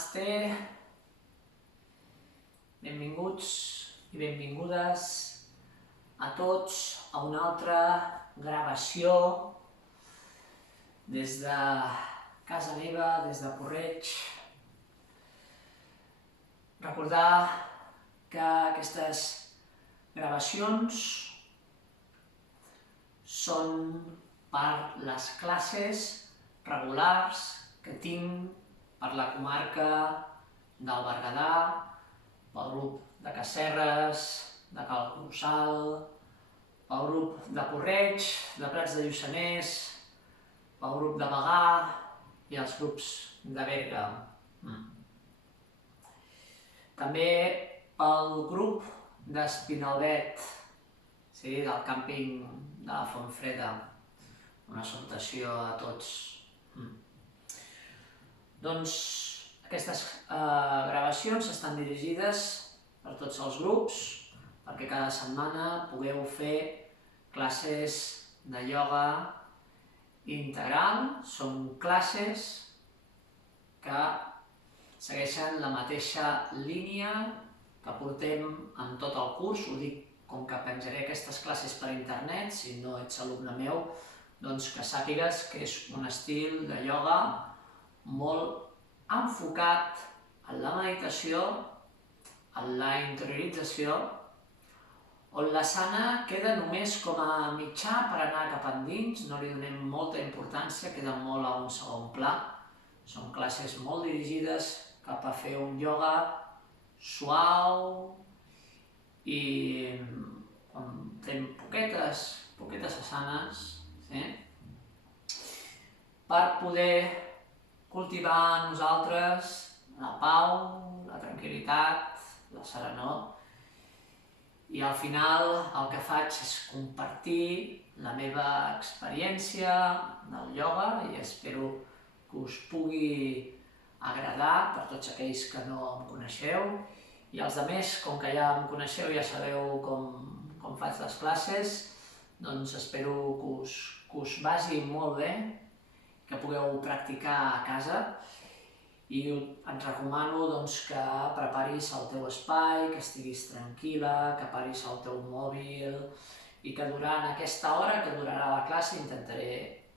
Namaste, benvinguts i benvingudes a tots a una altra gravació des de casa meva, des de Porreig. Recordar que aquestes gravacions són per les classes regulars que tinc per la comarca del Berguedà, pel grup de Casserres, de Cal Corçal, pel grup de Porreig, de Prats de Lluçanès, pel grup de Bagà i els grups de Berga. També pel grup d'Espinalbet, del càmping de la Fontfreda. Una salutació a tots. Doncs aquestes gravacions estan dirigides per tots els grups, perquè cada setmana pugueu fer classes de ioga integral. Són classes que segueixen la mateixa línia que portem en tot el curs. Ho dic com que penjaré aquestes classes per internet, si no ets alumne meu, doncs que sàpigues que és un estil de ioga molt enfocat en la meditació, en la interiorització, on l'asana queda només com a mitjà per anar cap endins, no li donem molta importància, queda molt a un segon pla. Són classes molt dirigides cap a fer un ioga suau i fem poquetes asanes per poder cultivar en nosaltres la pau, la tranquil·litat, la serenor. I al final el que faig és compartir la meva experiència del ioga i espero que us pugui agradar per tots aquells que no em coneixeu. I els altres, com que ja em coneixeu, ja sabeu com faig les classes, doncs espero que us vagi molt bé, que pugueu practicar a casa i et recomano que preparis el teu espai, que estiguis tranquil·la, que paris el teu mòbil i que durant aquesta hora que durarà la classe intentaré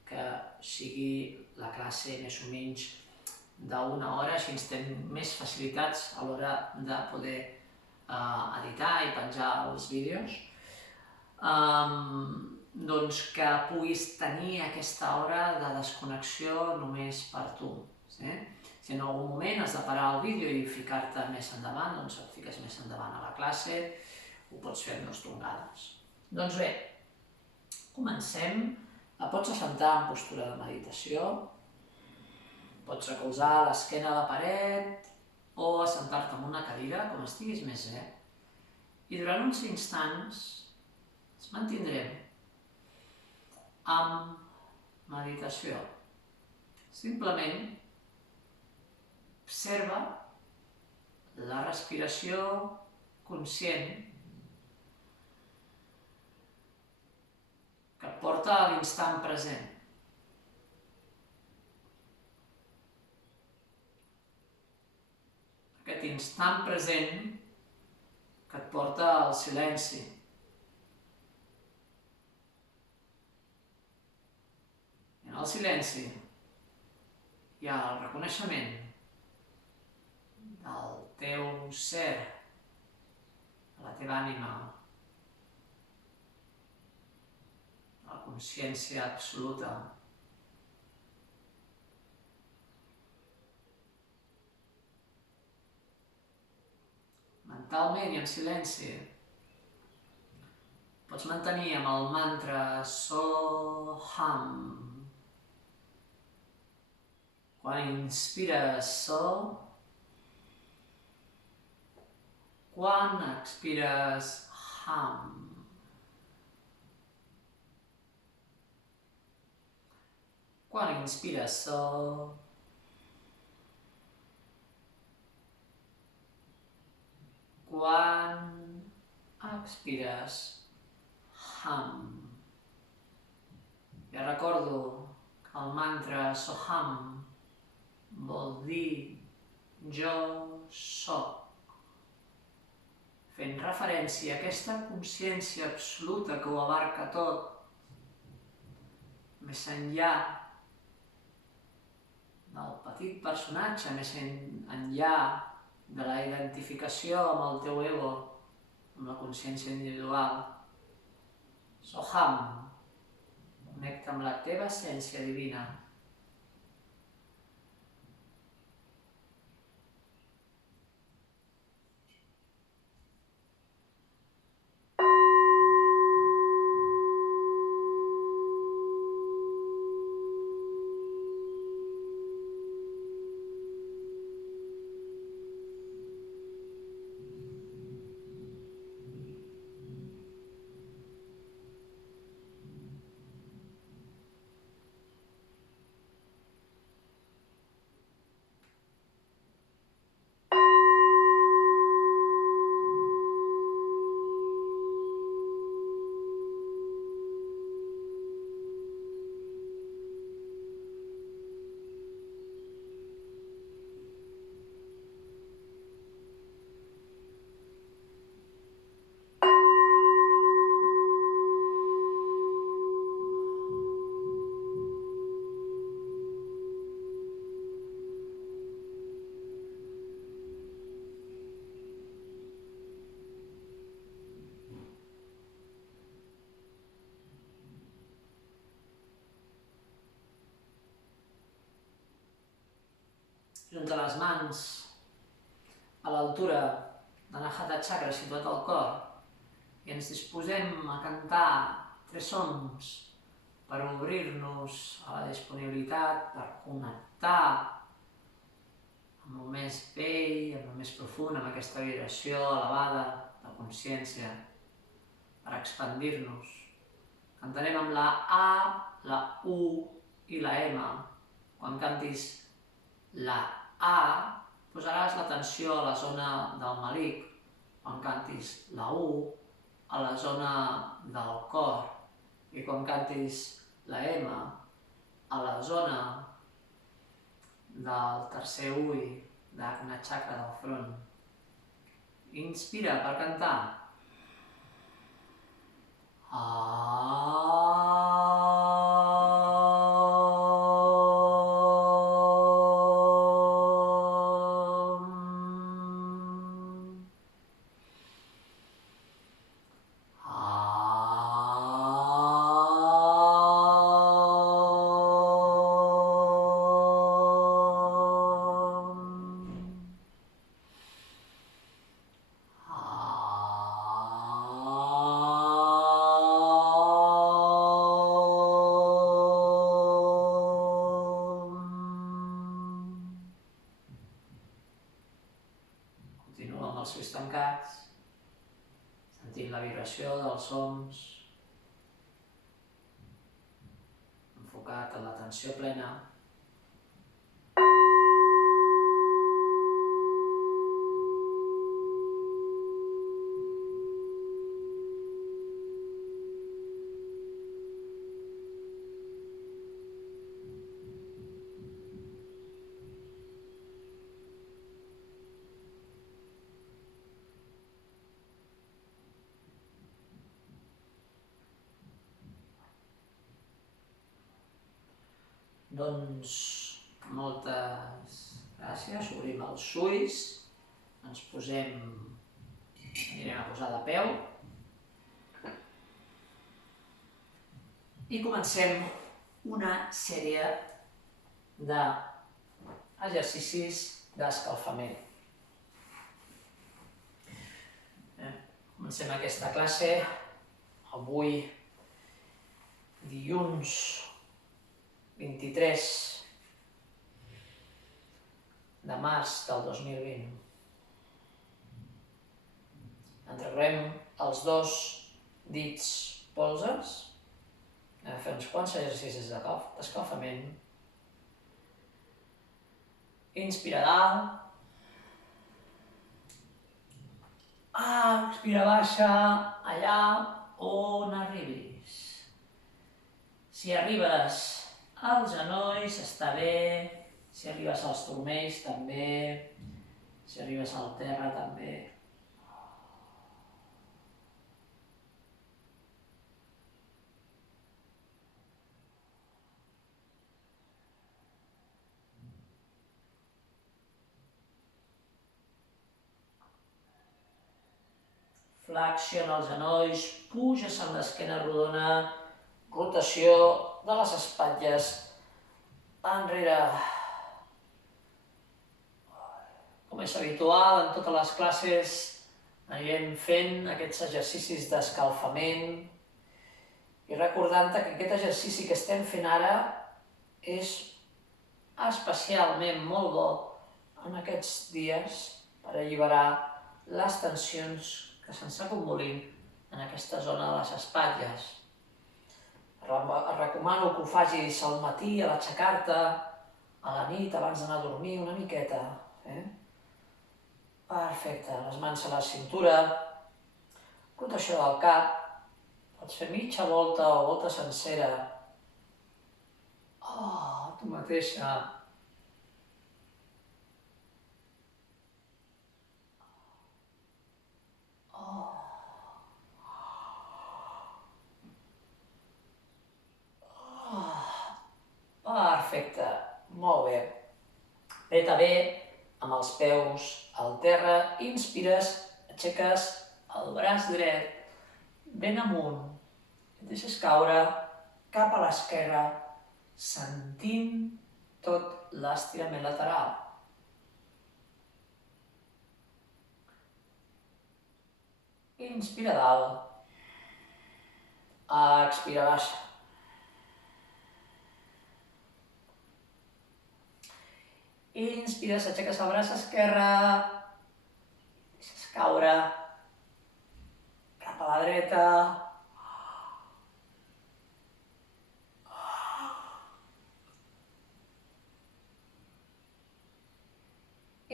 que sigui la classe més o menys d'una hora, així ens tenim més facilitats a l'hora de poder editar i penjar els vídeos. Doncs que puguis tenir aquesta hora de desconnexió només per tu. Si en algun moment has de parar el vídeo i ficar-te més endavant, doncs et fiques més endavant a la classe, ho pots fer en 2 tongades. Doncs bé, comencem. Et pots assentar en postura de meditació, pots recolzar l'esquena a la paret o assentar-te en una cadira, com estiguis més bé. I durant uns instants ens mantindrem amb meditació. Simplement observa la respiració conscient que et porta a l'instant present. Aquest instant present que et porta al silenci. En el silenci hi ha el reconeixement del teu ser, de la teva ànima, la consciència absoluta. Mentalment i en silenci pots mantenir amb el mantra Soham. Quan inspires So, quan expires Ham. Quan inspires So, quan expires Ham. Ja recordo que el mantra Soham vol dir jo soc. Fent referència a aquesta consciència absoluta que ho abarca tot, més enllà del petit personatge, més enllà de la identificació amb el teu ego, amb la consciència individual. Soham, connecta amb la teva essència divina. Junta les mans a l'altura de l'Anahata Chakra situat al cor i ens disposem a cantar 3 sons per obrir-nos a la disponibilitat, per connectar amb el més vell, amb el més profund, amb aquesta vibració elevada de consciència, per expandir-nos. Cantarem amb la A, la U i la M. Quan cantis la A, posaràs l'atenció a la zona del malic. Quan cantis la U, a la zona del cor. I quan cantis la M, a la zona del tercer ull, d'Agna Chakra del front. Inspira per cantar. Continua amb els ulls tancats, sentint la vibració dels sons, enfocat en l'atenció plena. Doncs moltes gràcies, obrim els ulls, anirem a posar de peu i comencem una sèrie d'exercicis d'escalfament. Comencem aquesta classe avui, dilluns 23 de març del 2020. Entregarem els 2 dits polzes. Anem a fer uns quants exercicis d'escalfament. Inspira dalt. Expira baixa, allà on arribis. Si arribes als genolls està bé, si arribes als turmells també, Si arribes al terra també. Flexiona els genolls, puges amb l'esquena rodona, rotació de les espatlles enrere. Com és habitual, en totes les classes anirem fent aquests exercicis d'escalfament i recordant-te que aquest exercici que estem fent ara és especialment molt bo en aquests dies per alliberar les tensions que se'ns acumulin en aquesta zona de les espatlles. Et recomano que ho facis al matí, a l'aixecar-te, a la nit, abans d'anar a dormir, una miqueta. Perfecte, les mans a la cintura, rotació del cap, pots fer mitja volta o volta sencera. Tu mateixa. Perfecte, molt bé. Veta bé amb els peus al terra, inspires, aixeques el braç dret ben amunt, et deixes caure cap a l'esquerra, sentint tot l'estirament lateral. Inspira dalt, expira baixa. Inspires, aixeques el braç esquerre, deixes caure cap a la dreta.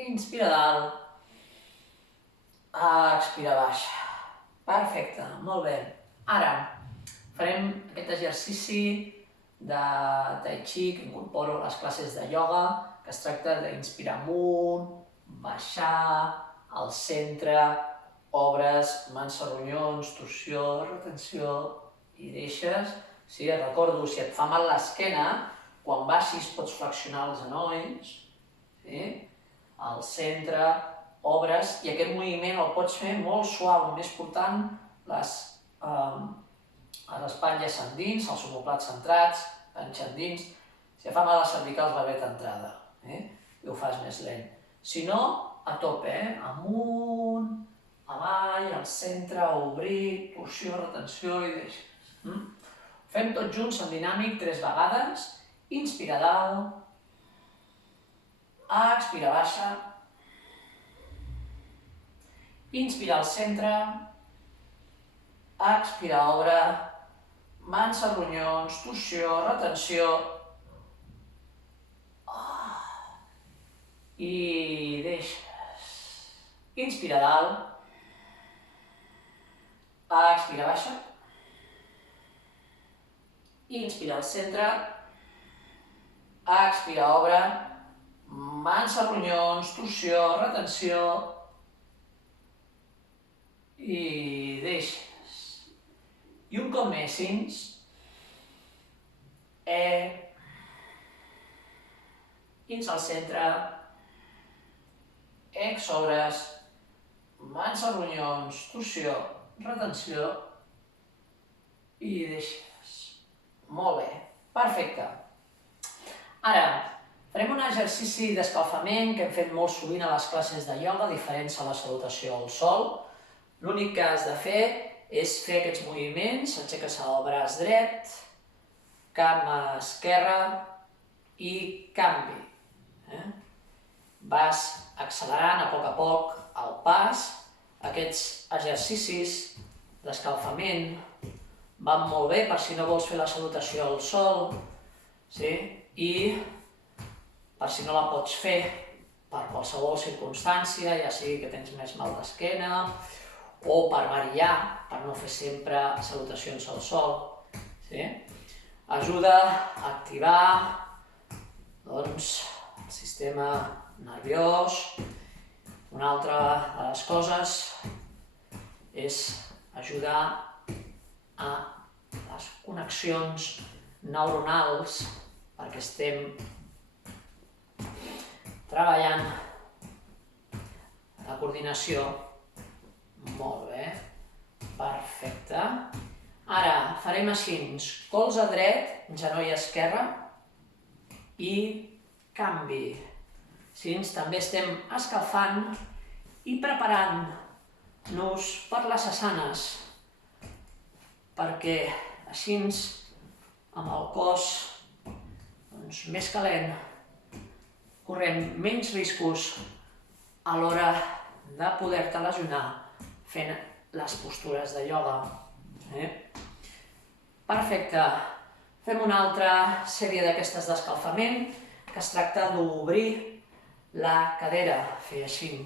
Inspira dalt, expira baixa. Perfecte, molt bé. Ara farem aquest exercici de tai chi que incorporo a les classes de ioga, que es tracta d'inspirar amunt, baixar, al centre, obres, mans a ronyons, torsió, retenció i deixes. Sí, et recordo, si et fa mal l'esquena, quan baixis pots flexionar els genolls, al centre, obres, i aquest moviment el pots fer molt suau, només portant les espatlles endins, els omoplats centrats, panxa endins. Si et fa mal les cervicals va bé d'entrada, i ho fas més lent. Si no, a tope, amunt, avall, al centre, obrir, torsió, retenció i deixes. Fem tots junts en dinàmic 3 vegades. Inspira dalt, expira baixa, inspira al centre, expira obre, mans a ronyons, torsió, retenció, i deixes. Inspira dalt, expira baixa, inspira al centre, expira obre, mans a ronyons, torsió, retenció, i deixes. I un cop més, ins, ins al centre, ex obres, mans a ronyons, torsió, retenció, i deixes. Molt bé, perfecte. Ara, farem un exercici d'escalfament que hem fet molt sovint a les classes de ioga, diferents a la salutació al sol. L'únic que has de fer és fer aquests moviments, aixeques el braç dret, cama esquerra i canvi. Vas accelerant a poc el pas. Aquests exercicis d'escalfament van molt bé per si no vols fer la salutació al sol, i per si no la pots fer per qualsevol circumstància, ja sigui que tens més mal d'esquena o per variar, per no fer sempre salutacions al sol. Ajuda a activar el sistema nerviós Una altra de les coses és ajudar a les connexions neuronals perquè estem treballant la coordinació. Molt bé, perfecte. Ara farem així, colze dret, genoll esquerre i canvi. Així també estem escalfant i preparant-nos per les asanes, perquè així amb el cos més calent correm menys riscos a l'hora de poder-te lesionar fent les postures de ioga. Perfecte. Fem una altra sèrie d'aquestes d'escalfament que es tracta d'obrir la cadera, fer així,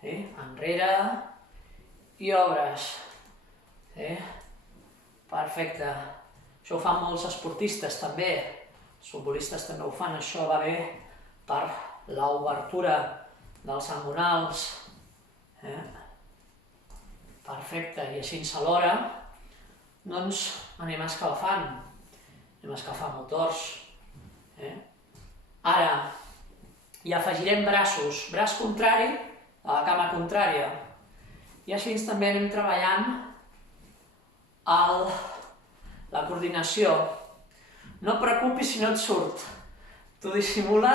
enrere i obres. Perfecte. Això ho fan molts esportistes també, els futbolistes també ho fan, això va bé per l'obertura dels abdominals. Perfecte, i així alhora doncs anem escalfant motors. Ara hi afegirem braços, braç contrari a la cama contrària. I així també anem treballant la coordinació. No et preocupis si no et surt. Tu dissimula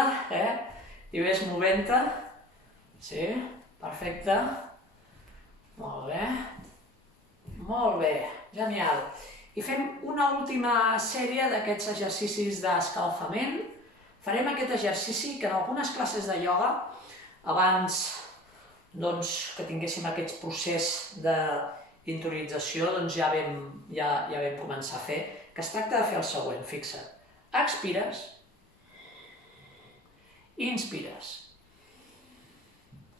i ves movent-te. Sí, perfecte. Molt bé. Molt bé, genial. I fem una última sèrie d'aquests exercicis d'escalfament. Farem aquest exercici que en algunes classes de ioga, abans que tinguéssim aquest procés d'interiorització, ja vam començar a fer, que es tracta de fer el següent, fixa't. Expires, inspires,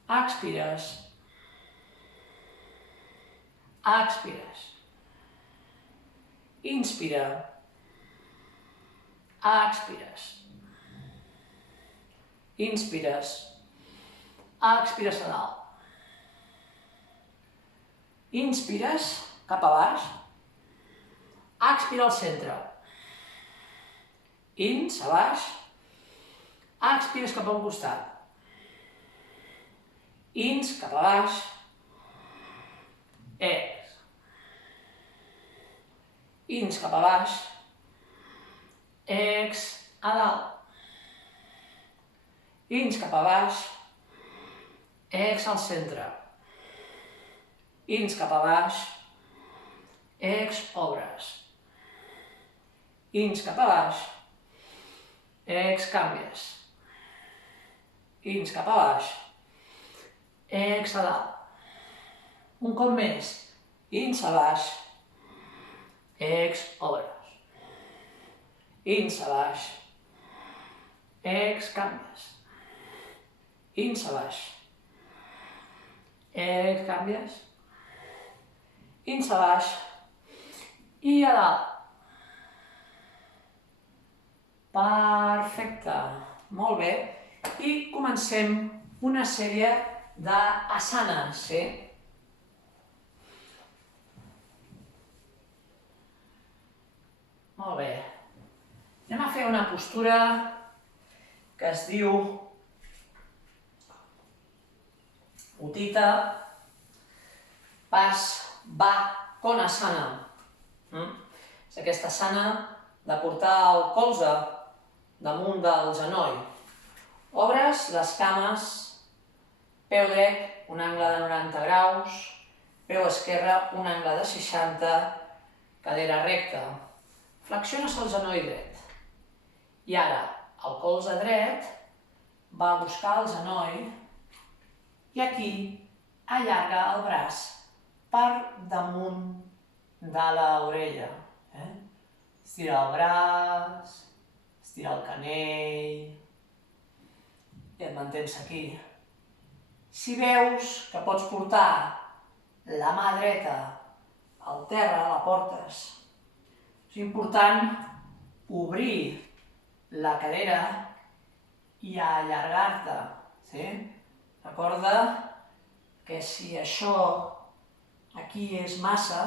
expires, expires, inspira, expires, inspires, expires a dalt, inspires cap a baix, expira al centre, ins a baix, expires cap a un costat, ins cap a baix, ex, ins cap a baix, ex a dalt, ins cap a baix, ex al centre, ins cap a baix, ex obres, ins cap a baix, ex canvies, ins cap a baix, ex a dalt. Un cop més, ins a baix, ex obres, ins a baix, ex canvies, ins a baix, ex canvies, ins a baix i a dalt. Perfecte, molt bé. I comencem una sèrie d'asanes, Molt bé. Anem a fer una postura que es diu Utthita Konasana. És aquesta asana de portar el colze damunt del genoll. Obres les cames, peu dret, un angle de 90 graus, peu esquerre, un angle de 60, cadera recta. Flexiones el genoll dret. I ara, el colze dret va a buscar el genoll i aquí allarga el braç per damunt de l'orella. Estira el braç, estira el canell i et mantens aquí. Si veus que pots portar la mà dreta al terra, la portes. És important obrir la cadera i allargar-te. Recorda que si això aquí és massa,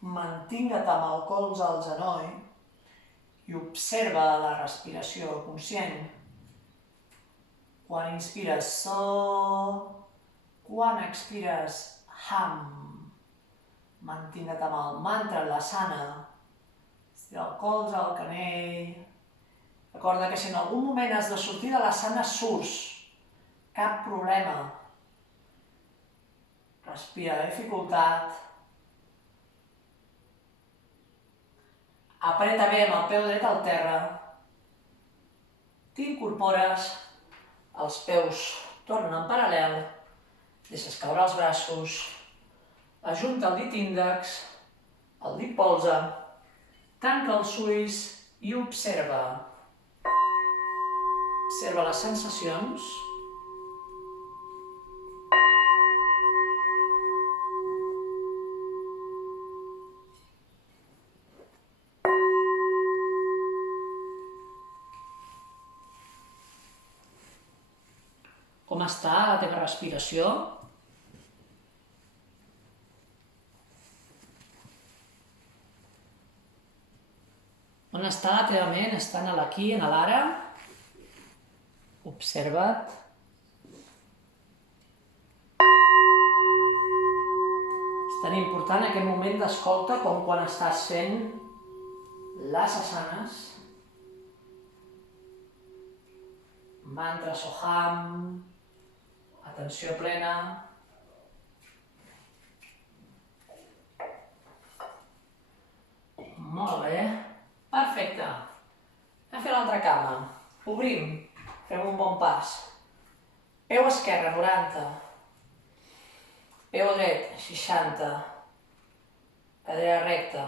mantinga't amb el colze al genoll i observa la respiració conscient. Quan inspires so, quan expires ham. Mantinga't amb el mantra en l'asana, estira el colze, el canell. Recorda que si en algun moment has de sortir de l'asana, surts. Cap problema. Respira la dificultat. Apreta bé amb el peu dret al terra. T'incorpores. Els peus tornen en paral·lel. Deixes caure els braços. Ajunta el dit índex, el dit polze. Tanca els ulls i observa. Observa les sensacions. Com està la teva respiració? On està la teva ment? Està en l'aquí, en l'ara? Observa't. És tan important aquest moment d'escolta com quan estàs fent les asanes. Mantra Soham, atenció plena. Molt bé. Perfecte. Anem a fer l'altra cama. Obrim. Fem un bon pas. Peu esquerre, 90. Peu dret, 60. Cadera recta.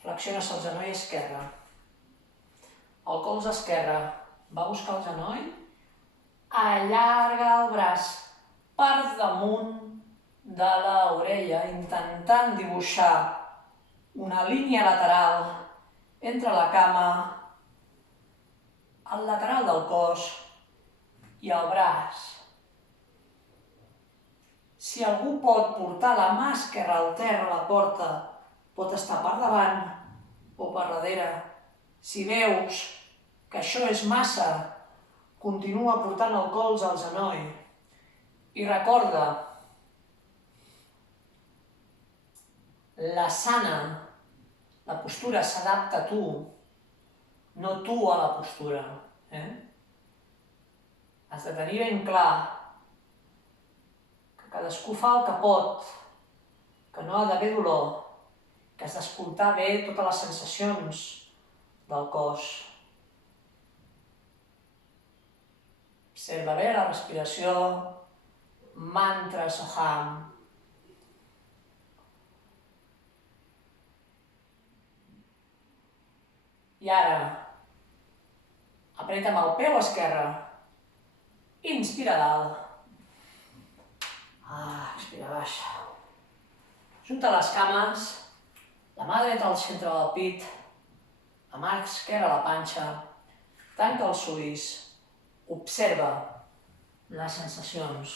Flexiones el genoll esquerre. El colze esquerre va a buscar el genoll. Allarga el braç per damunt de l'orella, intentant dibuixar una línia lateral entre la cama, el lateral del cos i el braç. Si algú pot portar la mà esquerra al terra a la porta, pot estar per davant o per darrere. Si veus que això és massa, continua portant el colze al genoll. I recorda, l'asana, la postura s'adapta a tu, no tu a la postura. Has de tenir ben clar que cadascú fa el que pot, que no ha d'haver dolor, que has d'escoltar bé totes les sensacions del cos. Observa bé la respiració, mantra Soham. I ara, apreta amb el peu esquerre. Inspira dalt. Expira baix. Junta les cames, la mà dreta al centre del pit, la mà esquerra a la panxa. Tanca els ulls. Observa les sensacions.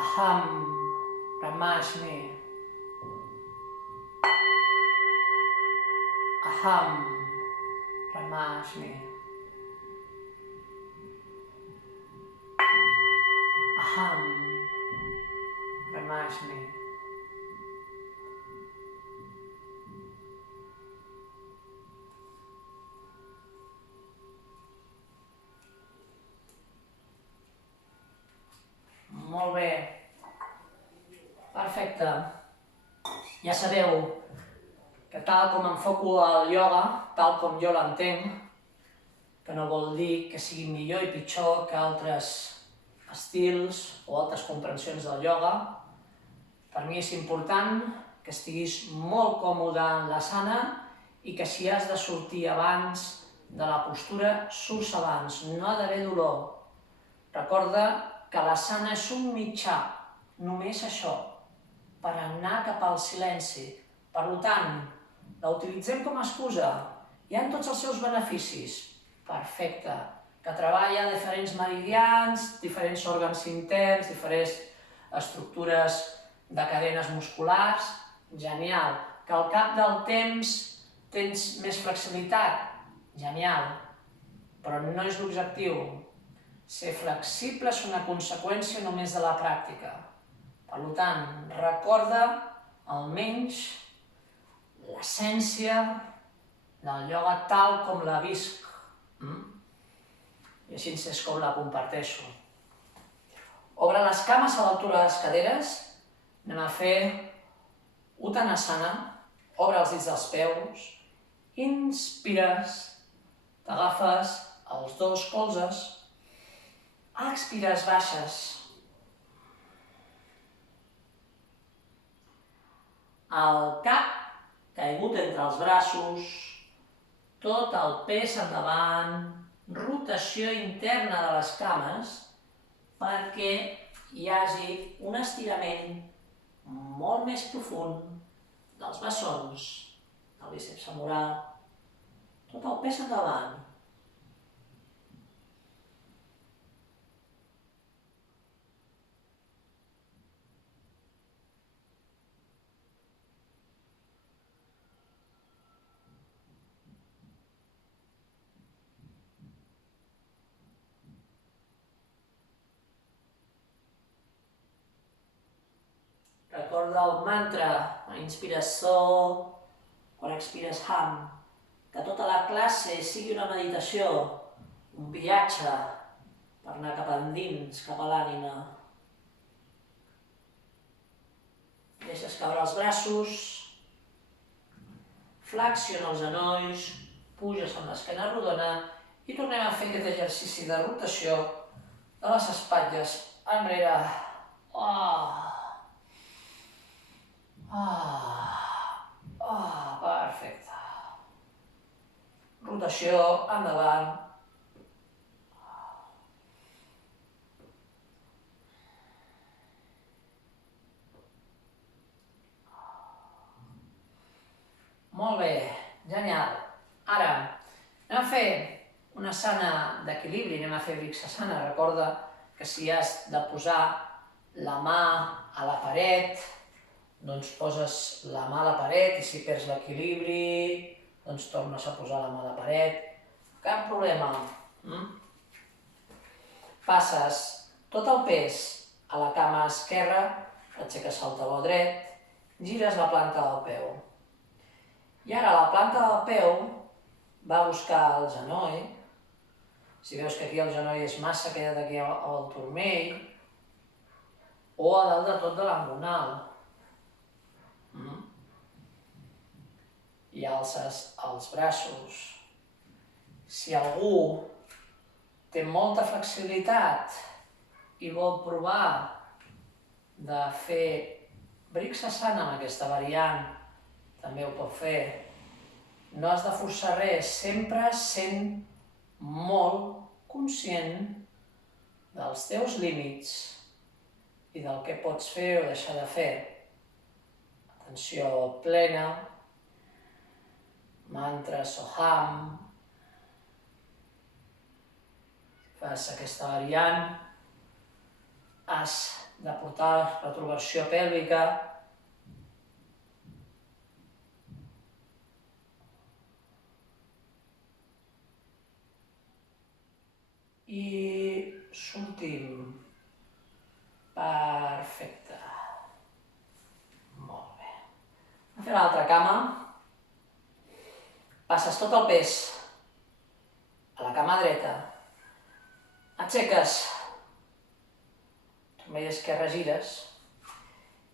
Aham Brahmasmi. Aham Brahmasmi. Aham Brahmasmi. Molt bé. Perfecte. Ja sabeu que tal com enfoco el ioga, tal com jo l'entenc, que no vol dir que sigui millor i pitjor que altres estils o altres comprensions del ioga, per mi és important que estiguis molt còmode en l'asana i que si has de sortir abans de la postura, surts abans, no ha d'haver dolor. Recorda que l'asana és un mitjà, només això. per anar cap al silenci. Per tant, la utilitzem com a excusa. Hi ha tots els seus beneficis. Perfecte. Que treballa diferents meridians, diferents òrgans interns, diferents estructures de cadenes musculars. Genial. Que al cap del temps tens més flexibilitat. Genial. Però no és l'objectiu. Ser flexible és una conseqüència només de la pràctica. Per tant, recorda almenys l'essència del ioga tal com la visc. I així és com la comparteixo. Obre les cames a l'altura de les caderes. Anem a fer Uttanasana. Obre els dits dels peus. Inspires. T'agafes els dos colzes. Expires, baixes. El cap caigut entre els braços, tot el pes endavant, rotació interna de les cames perquè hi hagi un estirament molt més profund dels bessons, del bíceps femoral, tot el pes endavant. Recorda el mantra, quan inspires so, quan expires ham. Que tota la classe sigui una meditació, un viatge per anar cap endins, cap a l'ànima. Deixes caure els braços, flexiona els genolls, puges amb l'esquena rodona i tornem a fer aquest exercici de rotació de les espatlles enrere. Perfecte. Rotació, endavant. Molt bé, genial. Ara, anem a fer una asana d'equilibri, anem a fer Vrksasana. Recorda que si has de posar la mà a la paret, doncs poses la mà a la paret i si perds l'equilibri, doncs tornes a posar la mà a la paret. Cap problema. Passes tot el pes a la cama esquerra, aixeques el taló dret, gires la planta del peu. I ara la planta del peu va a buscar el genoll. Si veus que aquí el genoll és massa, queda't aquí al turmell o a dalt de tot de l'angonal. I alces els braços. Si algú té molta flexibilitat i vol provar de fer Vrksasana amb aquesta variant, també ho pot fer. No has de forçar res, sempre sent molt conscient dels teus límits i del que pots fer o deixar de fer. Atenció plena, mantra Soham. Fas aquesta variant, has de portar retroversió pèlvica, i sortim. Perfecte. Molt bé. Anem a fer l'altra cama. Passes tot el pes a la cama dreta. Aixeques. Turmell esquerre gires.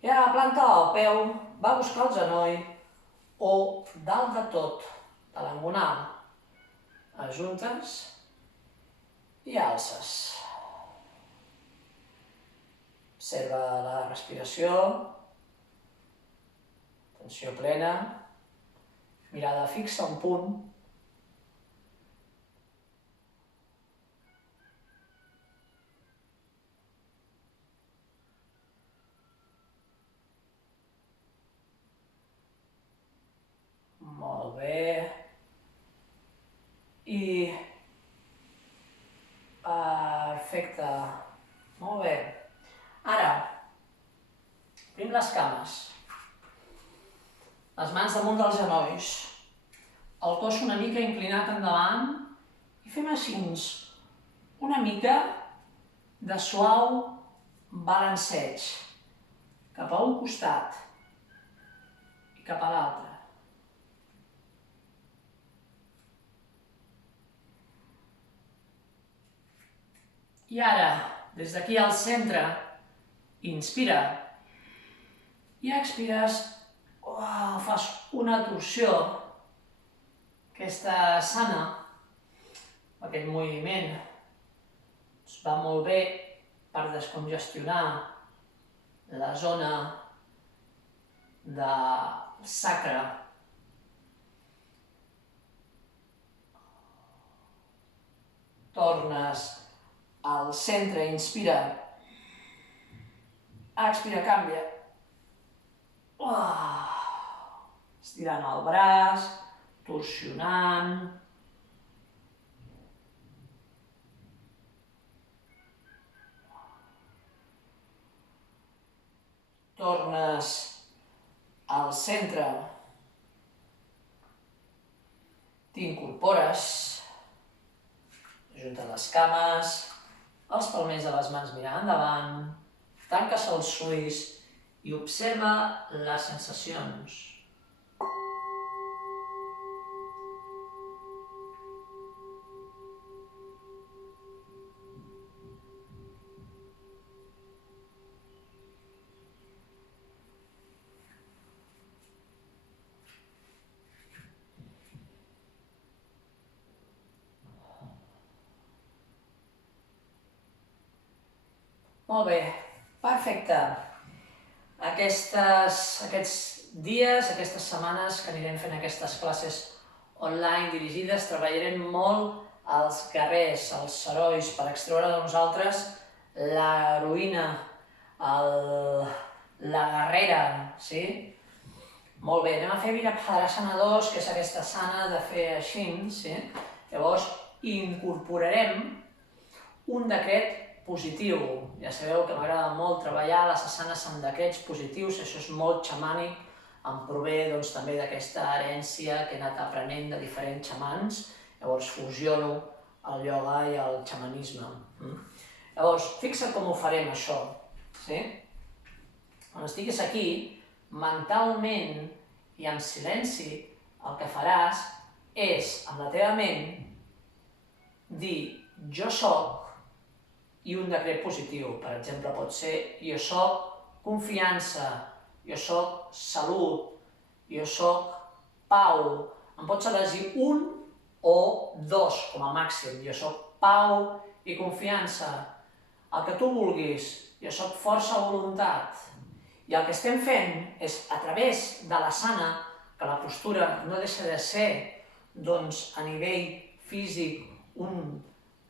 I ara la planta del peu va a buscar el genoll o dalt de tot, de l'angonal. Ajuntes i alces. Observa la respiració, atenció plena, mirada fixa a un punt. Perfecte. Molt bé. Ara, obrim les cames. Les mans damunt dels genolls. El cos una mica inclinat endavant i fem així una mica de suau balanceig cap a un costat i cap a l'altre. I ara, des d'aquí al centre, inspira i expires, fas una torsió, aquesta sana, aquest moviment va molt bé per descongestionar la zona del sacre. Tornes al centre, inspira, expira, canvia. Estirant el braç, torsionant. Tornes al centre, t'incorpores, ajunta les cames, els palmells de les mans mirant endavant, tanques els ulls i observa les sensacions. Molt bé, perfecte. Aquests dies, aquestes setmanes que anirem fent aquestes classes online dirigides, treballarem molt els guerrers, els herois, per extreure de nosaltres l'heroïna, la guerrera, sí? Molt bé, anem a fer Virabhadrasana 2, que és aquesta sana de fer així, sí? Llavors, incorporarem un decret positiu. Ja sabeu que m'agrada molt treballar les asanes amb decrets positius, això és molt xamànic, em prové també d'aquesta herència que he anat aprenent de diferents xamans, llavors fusiono el ioga i el xamanisme. Llavors, fixa't com ho farem això, sí? Quan estiguis aquí, mentalment i en silenci, el que faràs és, amb la teva ment, dir jo soc i un decret positiu. Per exemple, pot ser jo soc confiança, jo soc salut, jo soc pau. Em pots elegir un o dos com a màxim. Jo soc pau i confiança. El que tu vulguis. Jo soc força o voluntat. I el que estem fent és, a través de l'asana, que la postura no deixa de ser, doncs, a nivell físic, un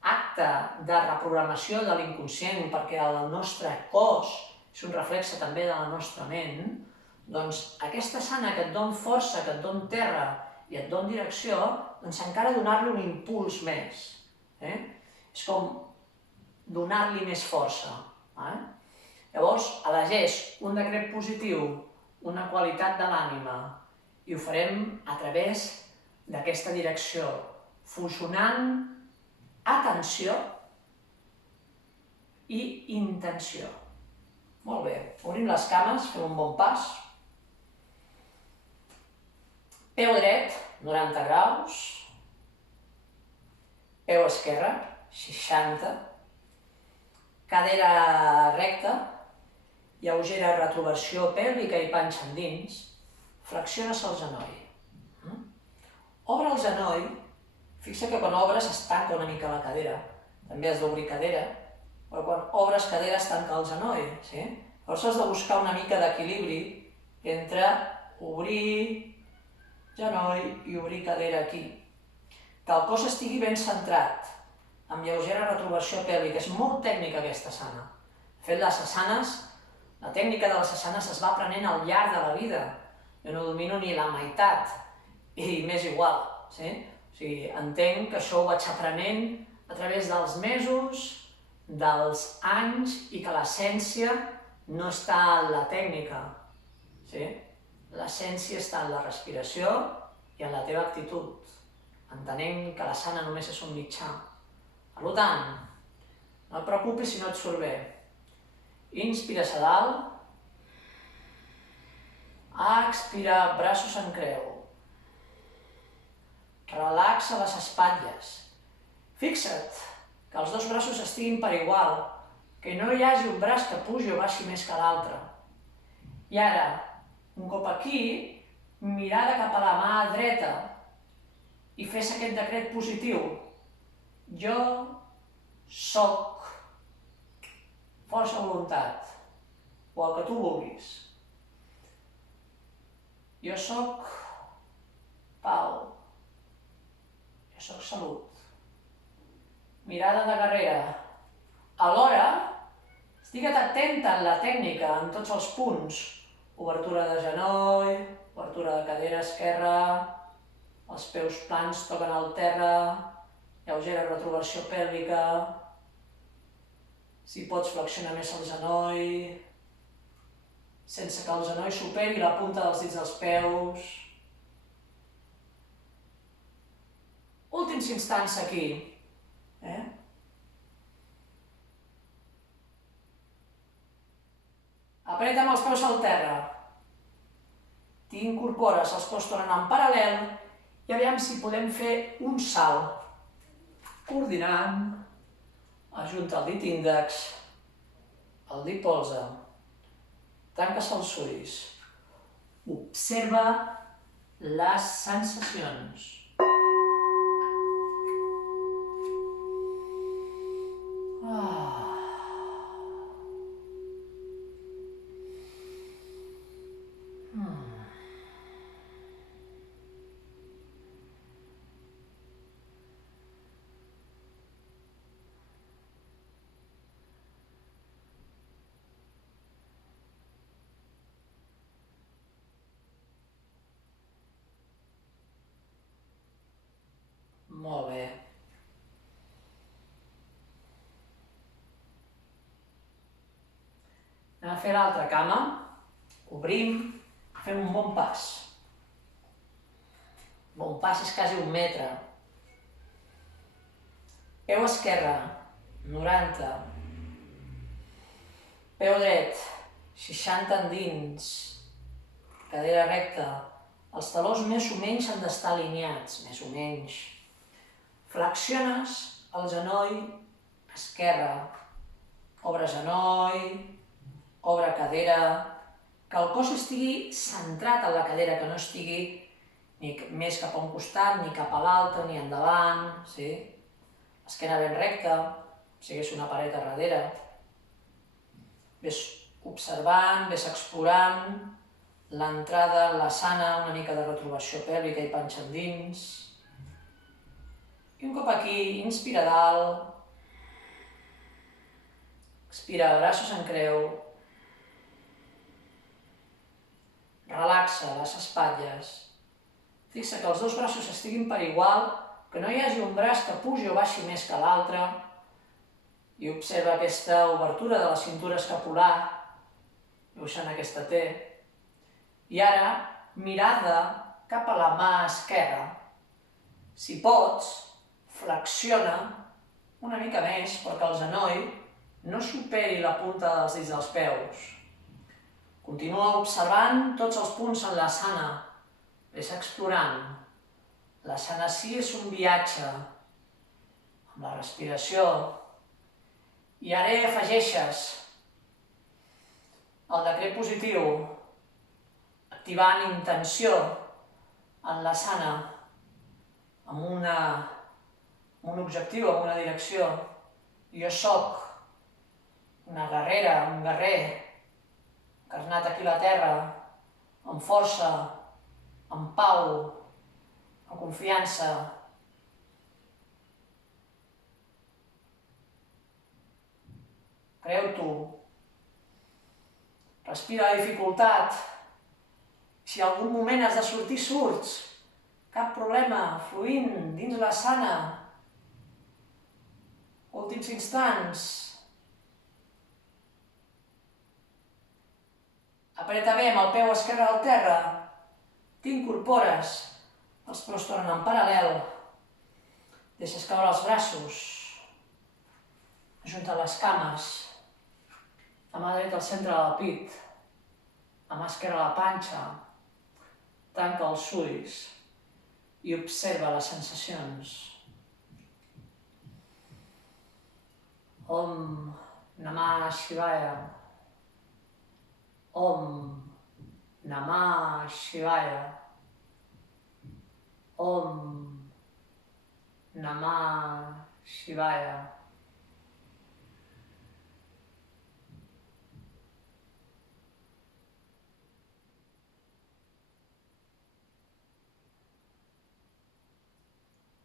acte de reprogramació de l'inconscient, perquè el nostre cos és un reflexe també de la nostra ment, doncs aquesta sana que et don força, que et don terra i et don direcció, doncs encara donar-li un impuls més. És com donar-li més força. Llavors, elegeix un decret positiu, una qualitat de l'ànima, i ho farem a través d'aquesta direcció, fusionant atenció i intenció. Molt bé, obrim les cames, fem un bon pas. Peu dret, 90 graus. Peu esquerre, 60. Cadera recta, lleugera retroversió pèlvica i panxa endins. Flexiones el genoll. Obre el genoll. Fixa que quan obres es tanca una mica la cadera. També has d'obrir cadera, però quan obres cadera es tanca el genoll. Llavors has de buscar una mica d'equilibri entre obrir genoll i obrir cadera aquí. Que el cos estigui ben centrat, amb lleugera retroversió pèlvica. És molt tècnica aquesta asana. De fet, les asanes, la tècnica de les asanes es va aprenent al llarg de la vida. Jo no domino ni la meitat, i m'és igual. Entenc que això ho vaig aprenent a través dels mesos dels anys i que l'essència no està en la tècnica. L'essència està en la respiració i en la teva actitud, entenent que l'asana només és un mitjà. Per tant, no et preocupis si no et surt bé. Inspires a dalt, expira, braços en creu. Relaxa les espatlles. Fixa't que els dos braços estiguin per igual, que no hi hagi un braç que pugi o baixi més que l'altre. I ara, un cop aquí, mirada cap a la mà dreta i fes aquest decret positiu. Jo soc força voluntat, o el que tu vulguis. Jo soc pau. Jo soc salut. Mirada de guerrera. Alhora, estigue't atenta en la tècnica, en tots els punts. Obertura de genoll, obertura de cadera esquerra, els peus plans toquen el terra, lleugera retroversió pèlvica. Si pots, flexiona més el genoll, sense que el genoll superi la punta dels dits dels peus. Últims instants aquí. Apreta amb els peus al terra. T'incorpores, els peus tornen en paral·lel i aviam si podem fer un salt. Coordinant, ajunta el dit índex, el dit polze, tanques els ulls, observa les sensacions. Molt bé. Anem a fer l'altra cama. Obrim, fem un bon pas. Bon pas és quasi 1 metre. Peu esquerre, 90. Peu dret, 60 endins. Cadera recta. Els talons més o menys han d'estar alineats, més o menys. Flexiones el genoll esquerre, obre genoll, obre cadera, que el cos estigui centrat en la cadera, que no estigui ni més cap a un costat, ni cap a l'altre, ni endavant, esquena ben recta, si hagués una paret a darrere. Ves observant, ves explorant l'entrada, l'asana, una mica de retroversió pèlvica i panxa endins. I un cop aquí, inspira dalt, expira, braços en creu, relaxa les espatlles, fixa que els dos braços estiguin per igual, que no hi hagi un braç que pugi o baixi més que l'altre, i observa aquesta obertura de la cintura escapular, dibuixant aquesta T. I ara, mirada cap a la mà esquerra. Si pots, flexiona una mica més perquè el genoll no superi la punta dels dits dels peus. Continua observant tots els punts en l'asana. Ves explorant. L'asana sí és un viatge amb la respiració. I ara hi afegeixes el decret positiu, activant intenció en l'asana amb un objectiu, amb una direcció. Jo soc una guerrera, un guerrer, encarnat aquí a la terra, amb força, amb pau, amb confiança. Creu-t'ho. Respira la dificultat. Si en algun moment has de sortir, surts. Cap problema, fluint dins l'asana. Últims instants. Apreta bé amb el peu esquerre al terra. T'incorpores. Els peus tornen en paral·lel. Deixes caure els braços. Ajunta les cames. La mà dreta al centre del pit. La mà esquerra a la panxa. Tanca els ulls i observa les sensacions. Om Namah Shivaya. Om Namah Shivaya. Om Namah Shivaya.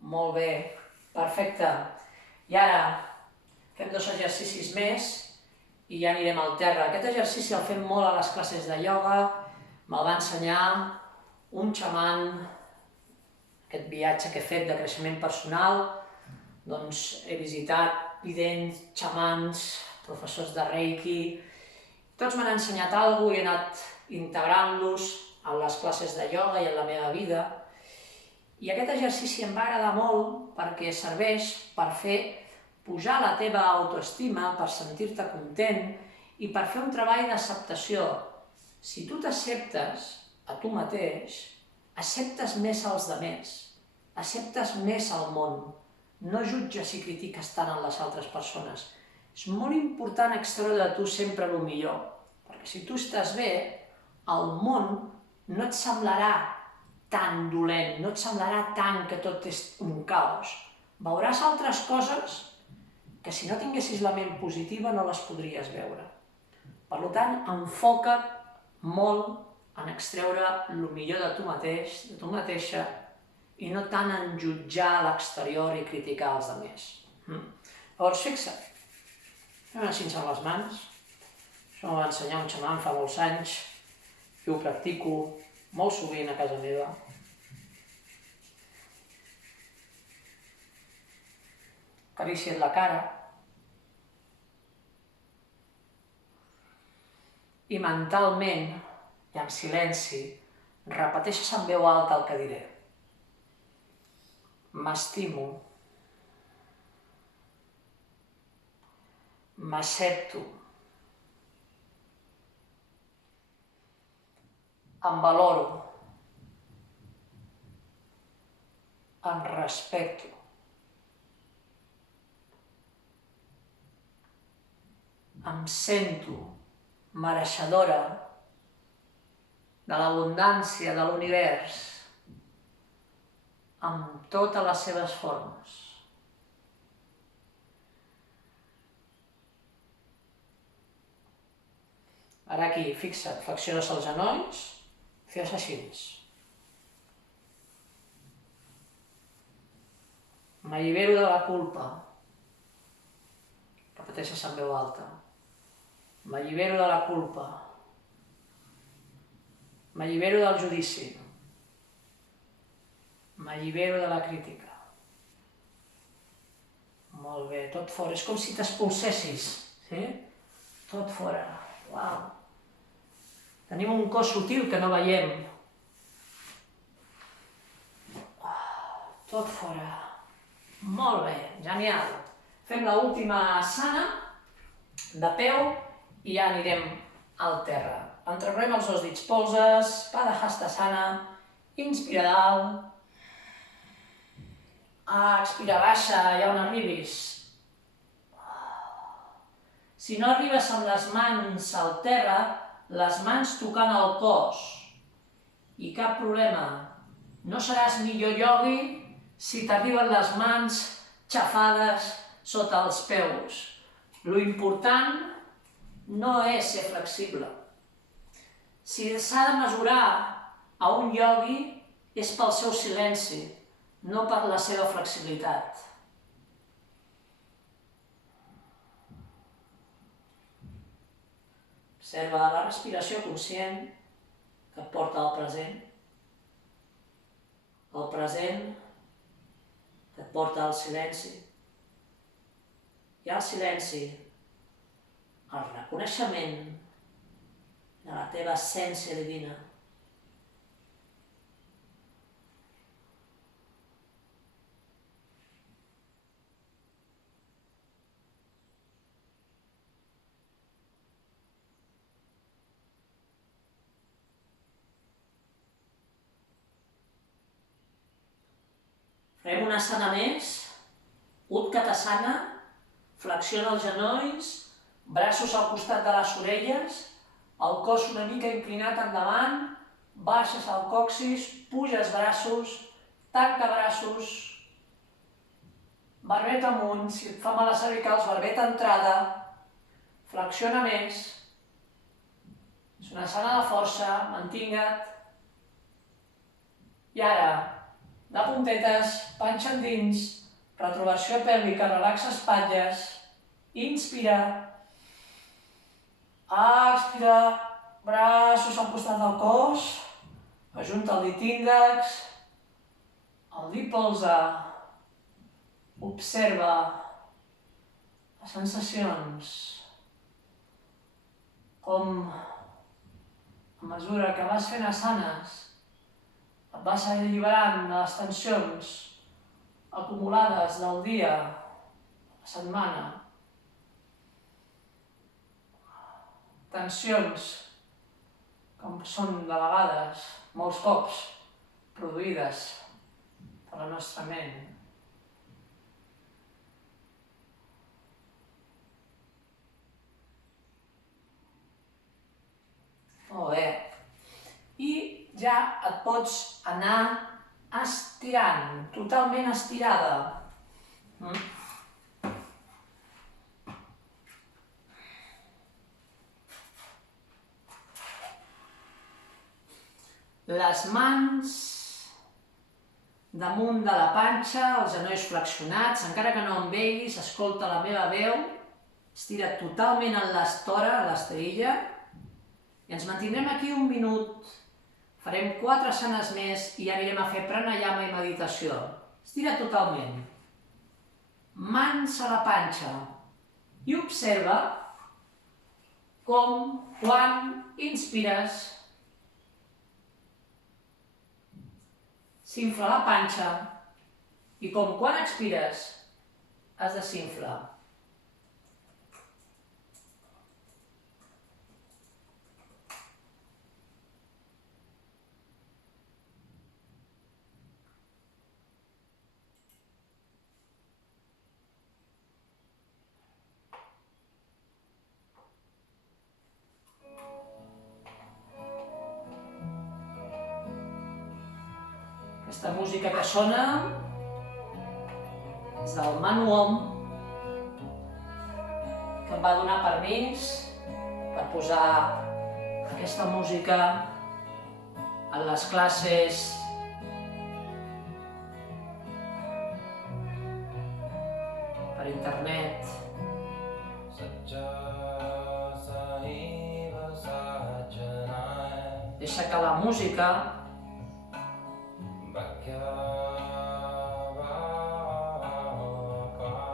Molt bé, perfecte. I ara fem 2 exercicis més i ja anirem al terra. Aquest exercici el fem molt a les classes de ioga, me'l va ensenyar un xaman, aquest viatge que he fet de creixement personal, doncs he visitat vidents, xamans, professors de Reiki, tots m'han ensenyat alguna cosa i he anat integrant-los en les classes de ioga i en la meva vida. I aquest exercici em va agradar molt perquè serveix per fer pujar la teva autoestima, per sentir-te content i per fer un treball d'acceptació. Si tu t'acceptes a tu mateix, acceptes més els altres, acceptes més el món, no jutges i critiques tant en les altres persones. És molt important extreure de tu sempre el millor, perquè si tu estàs bé, el món no et semblarà tan dolent, no et semblarà tant que tot és un caos. Veuràs altres coses que si no tinguessis la ment positiva no les podries veure. Per tant, enfoca't molt en extreure el millor de tu mateix, de tu mateixa, i no tant en jutjar l'exterior i criticar els altres. Llavors, fixa't, fem així amb les mans. Això m'ho va ensenyar un xaman fa molts anys, i ho practico molt sovint a casa meva. Acaricia't la cara i mentalment i en silenci repeteixes en veu alta el que diré. M'estimo, m'accepto, em valoro, em respecto. Em sento mereixedora de l'abundància de l'univers amb totes les seves formes. Ara aquí, fixa't, flexiones els genolls, fes així. M'allibero de la culpa. Repeteixes en veu alta. M'allibero de la culpa. M'allibero del judici. M'allibero de la crítica. Molt bé, tot fora. És com si t'expulsessis, sí? Tot fora. Uau! Tenim un cos sutil que no veiem. Tot fora. Molt bé, genial. Fem l'última asana de peu i ja anirem al terra. Entreurem els 2 dits polzes, Padahastasana, inspira dalt, expira baixa, ja on arribis. Si no arribes amb les mans al terra, les mans tocant el cos. I cap problema, no seràs millor iogui si t'arriben les mans xafades sota els peus. Lo important no és ser flexible. Si s'ha de mesurar a un iogui és pel seu silenci, no per la seva flexibilitat. Observa la respiració conscient que et porta al present. El present que et porta al silenci. I al silenci, el reconeixement de la teva essència divina. Farem una asana més, Utkatasana, flexiona els genolls, braços al costat de les orelles, el cos una mica inclinat endavant, baixes el còccix, puges braços, tanca braços, barbeta amunt, si et fa mal a cervicals, barbeta entrada, flexiona més, és una asana de força, mantinga't. I ara, de puntetes, panxa endins, retroversió pèlvica, relaxa espatlles, inspira, expira, braços al costat del cos, ajunta el dit índex, el dit polze, observa les sensacions, com a mesura que vas fent asanes, et vas alliberant de les tensions acumulades del dia, la setmana. Tensions com són de vegades, molts cops, produïdes per la nostra ment. Molt bé. I ja et pots anar estirant, totalment estirada. Les mans damunt de la panxa, els genolls flexionats, encara que no em veguis, escolta la meva veu, estira totalment en l'estora, a l'esterilla, i ens mantindrem aquí un minut. Farem 4 asanes més i ja anirem a fer pranayama i meditació. Estira totalment. Mans a la panxa. I observa com, quan inspires, s'infla la panxa i com, quan expires, es desinfla. Aquesta música que sona és del Manu Om, que em va donar permís per posar aquesta música en les classes per internet. Deixa que la música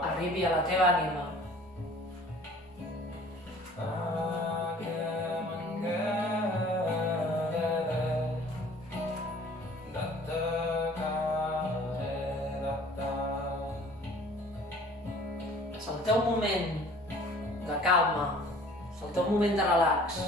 arribi a la teva ànima. És el teu moment de calma, és el teu moment de relax.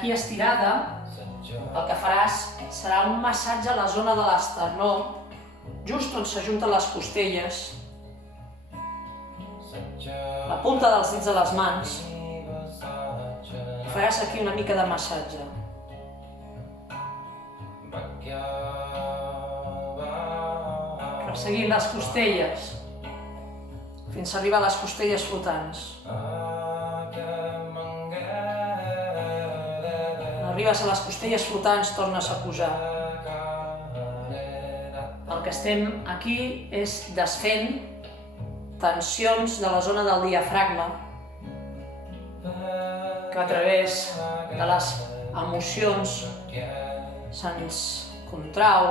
aquí estirada, el que faràs serà un massatge a la zona de l'esternó, just on s'ajunten les costelles, la punta dels dits de les mans. Faràs aquí una mica de massatge. Perseguint les costelles, fins a arribar a les costelles flotants. Quan arribes a les costelles flotants, tornes a pujar. El que estem aquí és desfent tensions de la zona del diafragma, que a través de les emocions se'ns contrau.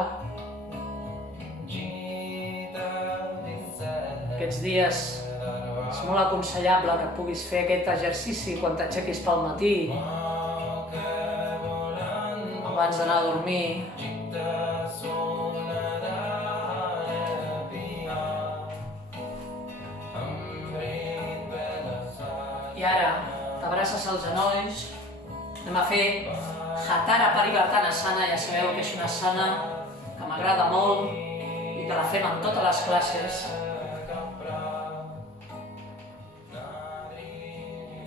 Aquests dies és molt aconsellable que puguis fer aquest exercici quan t'aixequis pel matí, abans d'anar a dormir. I ara t'abraces als genolls. Anem a fer Hatha Parivartanasana. Ja sabeu que és una asana que m'agrada molt i que la fem en totes les classes.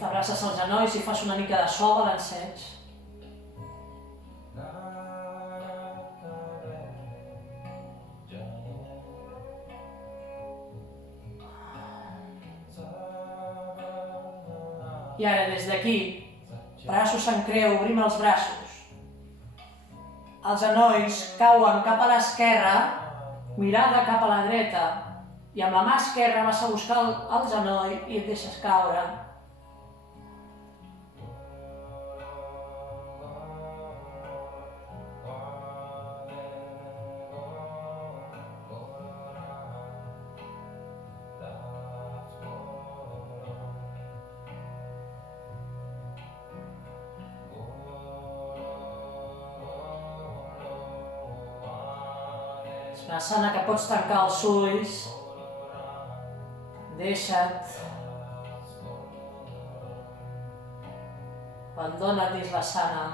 T'abraces als genolls i fas una mica de so balanceig. I ara, des d'aquí, braços en creu, obrim els braços. Els genolls cauen cap a l'esquerra, mirada cap a la dreta, i amb la mà esquerra vas a buscar el genoll i et deixes caure. És una asana que pots tancar els ulls. Deixa't. Abandona't dins l'asana.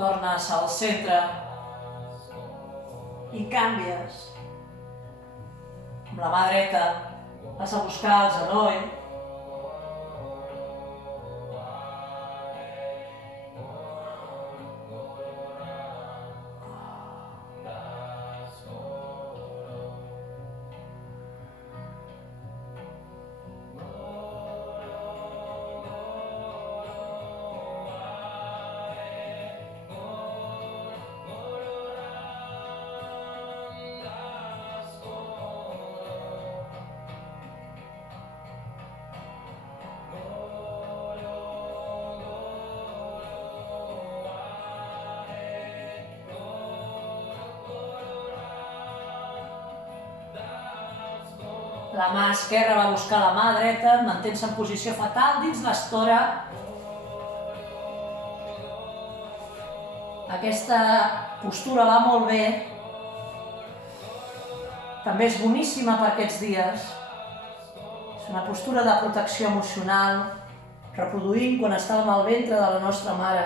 Tornes al centre i canvies. Amb la mà dreta vas a buscar el genoll. La mà esquerra va buscar la mà dreta, et mantens en posició fetal dins l'estora. Aquesta postura va molt bé. També és boníssima per aquests dies. És una postura de protecció emocional, reproduint quan estàvem al ventre de la nostra mare.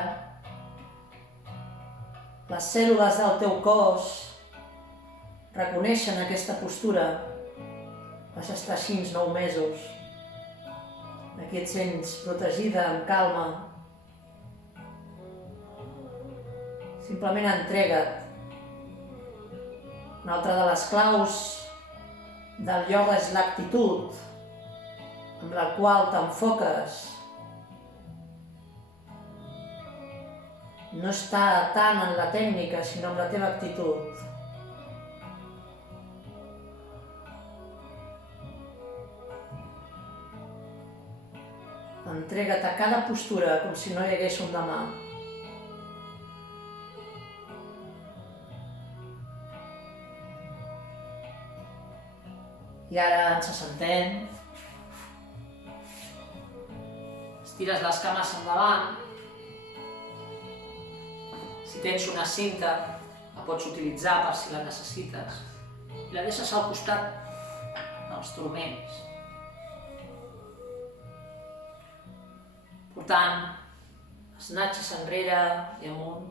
Les cèl·lules del teu cos reconeixen aquesta postura. Vas estar així 9 mesos. Aquí et sents protegida, amb calma. Simplement entrega't. Una altra de les claus del ioga és l'actitud amb la qual t'enfoques. No està tant en la tècnica, sinó en la teva actitud. Entrega't a cada postura com si no hi hagués un demà. I ara ens assentem. Estires les cames endavant. Si tens una cinta, la pots utilitzar per si la necessites. i la deixes al costat dels turmells. Portant les natxes enrere i amunt,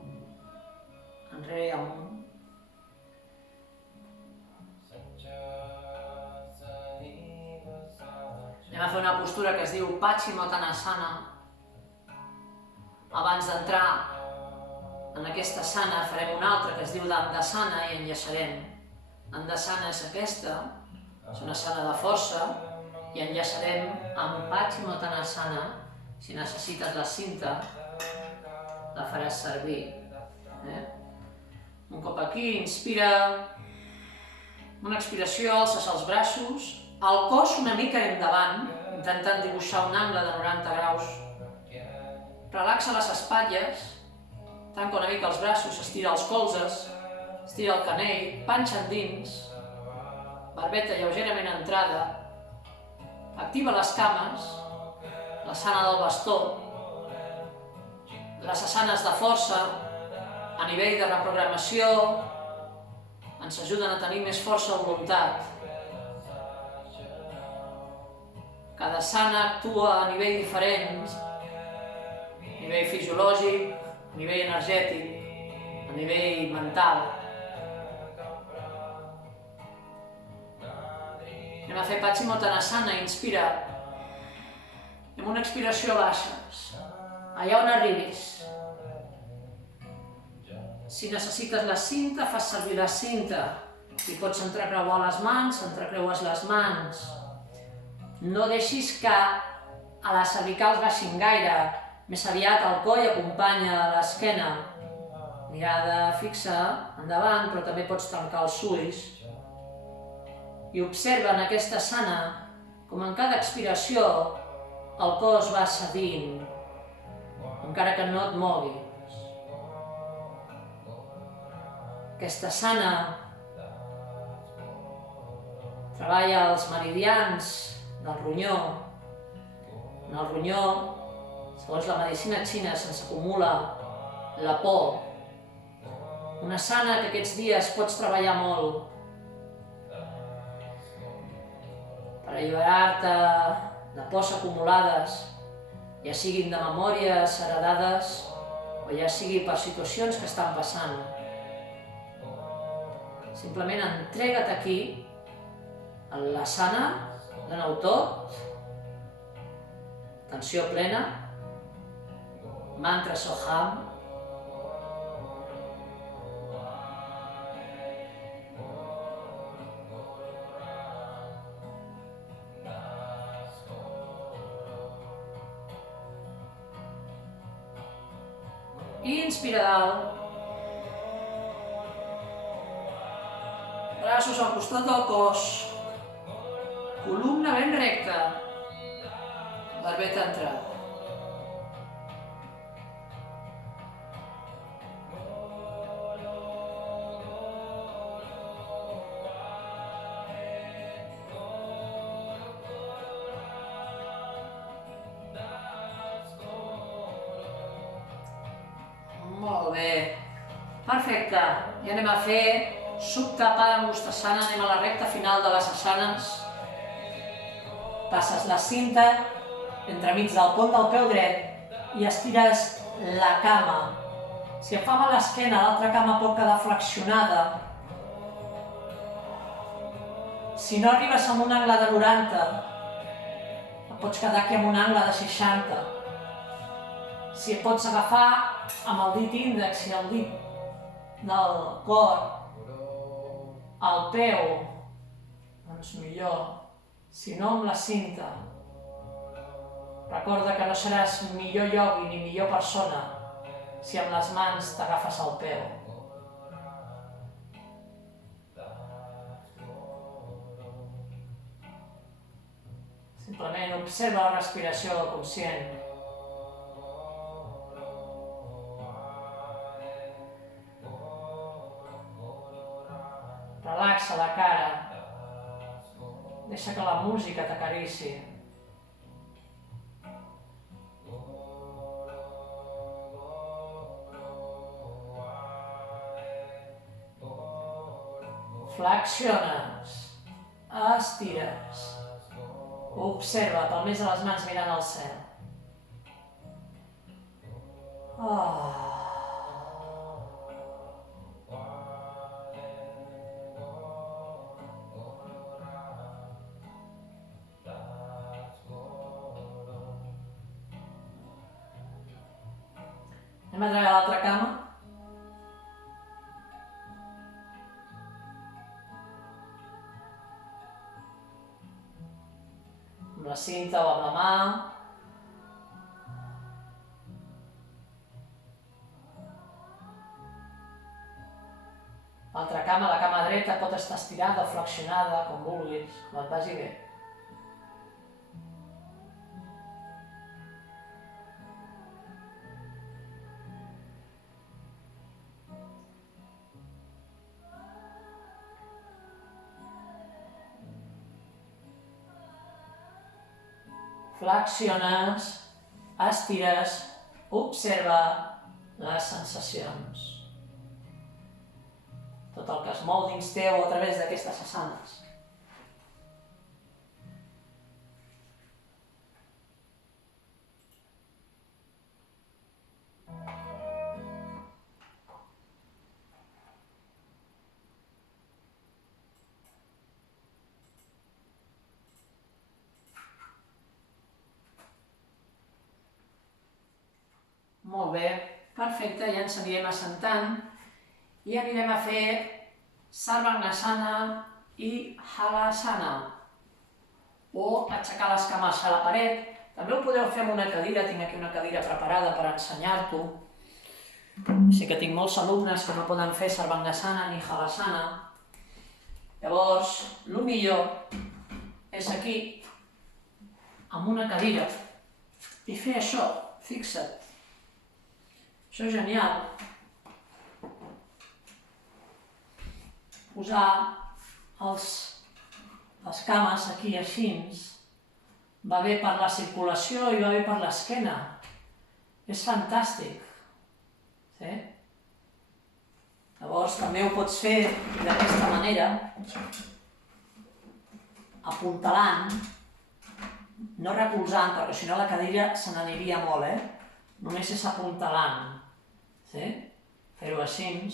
enrere i amunt. Anem a fer una postura que es diu Paschimottanasana. Abans d'entrar en aquesta asana farem una altra que es diu Dandasana i enllaçarem. Dandasana és aquesta, és una asana de força, i enllaçarem amb Paschimottanasana. Si necessites la cinta, la faràs servir. Un cop aquí, inspira. Una expiració, alces els braços, el cos una mica endavant, intentant dibuixar un angle de 90 graus. Relaxa les espatlles, tanca una mica els braços, estira els colzes, estira el canell, panxa endins, barbeta lleugerament entrada, activa les cames, l'asana del bastó, les asanes de força, a nivell de reprogramació, ens ajuden a tenir més força de voluntat. Cada asana actua a nivell diferent, a nivell fisiològic, a nivell energètic, a nivell mental. Anem a fer Paschimottanasana, inspira. Amb una expiració baixes, allà on arribis. Si necessites la cinta, fas servir la cinta. Si pots entrecreuar les mans, entrecreues les mans. No deixis que a les cervicals baixin gaire, més aviat el coll acompanya l'esquena. Mirada fixa endavant, però també pots tancar els ulls. I observa en aquesta asana com en cada expiració el cos va cedint, encara que no et moguis. Aquesta asana treballa els meridians del ronyó. En el ronyó, segons la medicina xina, se'ns acumula la por. Una asana que aquests dies pots treballar molt per alliberar-te de pors acumulades, ja siguin de memòries heredades o ja sigui per situacions que estan passant. Simplement entrega't aquí, en l'asana, dona-ho tot, atenció plena, mantra Soham. Inspira dalt. Braços al costat del cos. Columna ben recta. Barbeta entrada. Molt bé. Perfecte. I anem a fer Supta Padangusthasana. Anem a la recta final de les asanes. Passes la cinta entremig del pont del peu dret i estires la cama. Si et fa mal l'esquena, l'altra cama pot quedar flexionada. Si no arribes amb un angle de 90, et pots quedar aquí amb un angle de 60. Si et pots agafar amb el dit índex i el dit del cor al peu, doncs millor. Si no, amb la cinta. Recorda que no seràs millor iogui ni millor persona si amb les mans t'agafes al peu. Simplement observa la respiració conscient. Relaxa la cara. Deixa que la música t'acarici. Flexiona. estires. Observa, palmers de les mans mirant al cel. Anem a treure l'altra cama. Amb la cinta o amb la mà. L'altra cama, la cama dreta, pot estar estirada o flexionada, com vulguis, com et vagi bé. Flexiones, estires, observa les sensacions. Tot el que es mou dins teu a través d'aquestes asanes. Molt bé, perfecte, ja ens anirem assentant i anirem a fer Sarvangasana i Halasana, o aixecar les cames a la paret. També ho podeu fer amb una cadira, tinc aquí una cadira preparada per ensenyar-t'ho. Sí que tinc molts alumnes que no poden fer Sarvangasana ni Halasana. Llavors, el millor és aquí, amb una cadira, i fer això, fixa't. Això és genial. Posar les cames aquí així va bé per la circulació i va bé per l'esquena. És fantàstic. Sí? Llavors també ho pots fer d'aquesta manera, apuntalant, no recolzant, perquè si no la cadira se n'aniria molt, Només és apuntalant. Sí? Fer-ho així.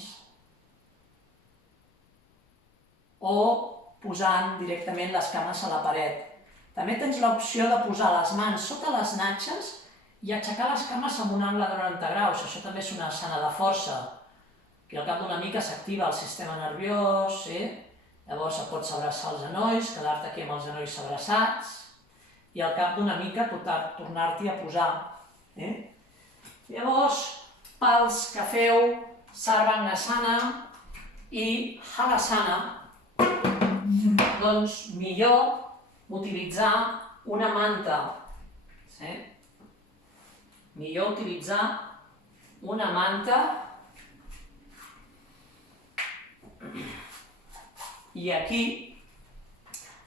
O posant directament les cames a la paret. També tens l'opció de posar les mans sota les natxes i aixecar les cames amb un angle de 90 graus. Això també és una asana de força. Aquí al cap d'una mica s'activa el sistema nerviós, sí? Llavors et pots abraçar els genolls, quedar-te aquí amb els genolls abraçats i al cap d'una mica tornar-t'hi a posar. Llavors, pels que feu Sarvangasana i Halasana, doncs millor utilitzar una manta. Sí? Millor utilitzar una manta i aquí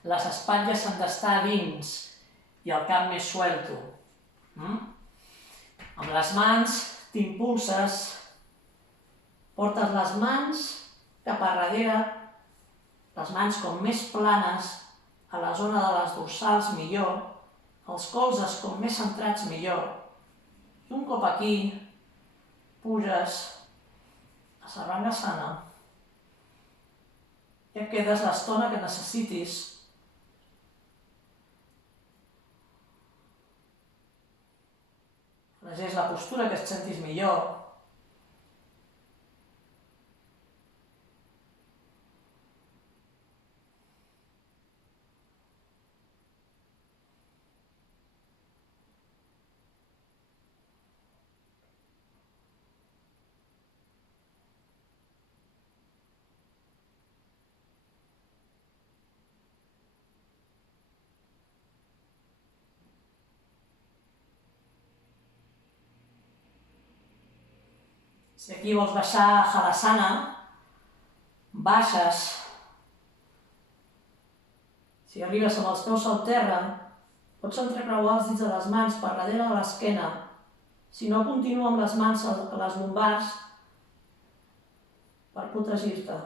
les espatlles han d'estar a dins i el cap més suelto. Amb les mans t'impulses, portes les mans cap a darrere, les mans com més planes, a la zona de les dorsals millor, els colzes com més centrats millor. I un cop aquí, puges a Sarvangasana i et quedes l'estona que necessitis. És la postura que et sentis millor. Si aquí vols baixar a Halasana, baixes. Si arribes amb els peus al terra, pots entrecreuar els dits de les mans per darrere de l'esquena. Si no, continua amb les mans a les lumbars per protegir-te.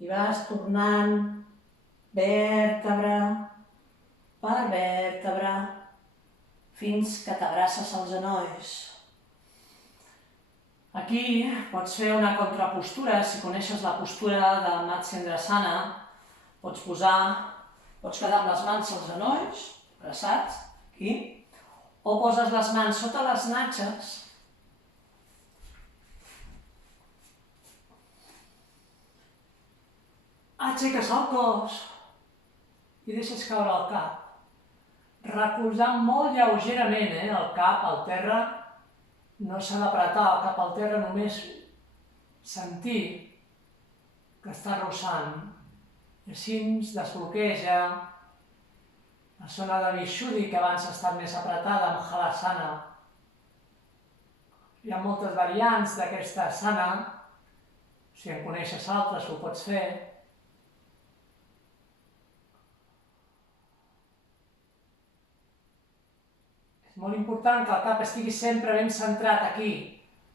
i vas tornant vèrtebra per vèrtebra fins que t'abraces als genolls. Aquí pots fer una contrapostura, si coneixes la postura de Matsyendrasana, pots quedar amb les mans als genolls, abraçats, aquí, o poses les mans sota les natges, aixeques el cos i deixes caure el cap, recolzant molt lleugerament el cap al terra. No s'ha d'apretar el cap al terra, només sentir que està rossant. I així es desbloqueja la zona de Vishuddhi, que abans ha estat més apretada amb Halasana. Hi ha moltes variants d'aquesta asana. Si en coneixes altres, ho pots fer. És molt important que el cap estigui sempre ben centrat aquí,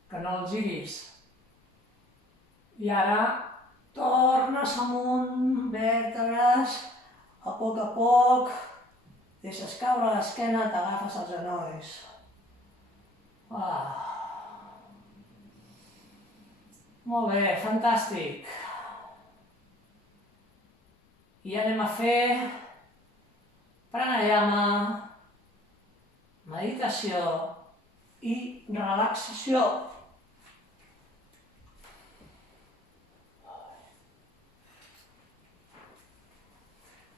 que no el giris. I ara tornes amunt, vèrtebres, a poc, deixes caure l'esquena, t'agafes els genolls. Molt bé, fantàstic. I anem a fer pranayama, meditació i relaxació.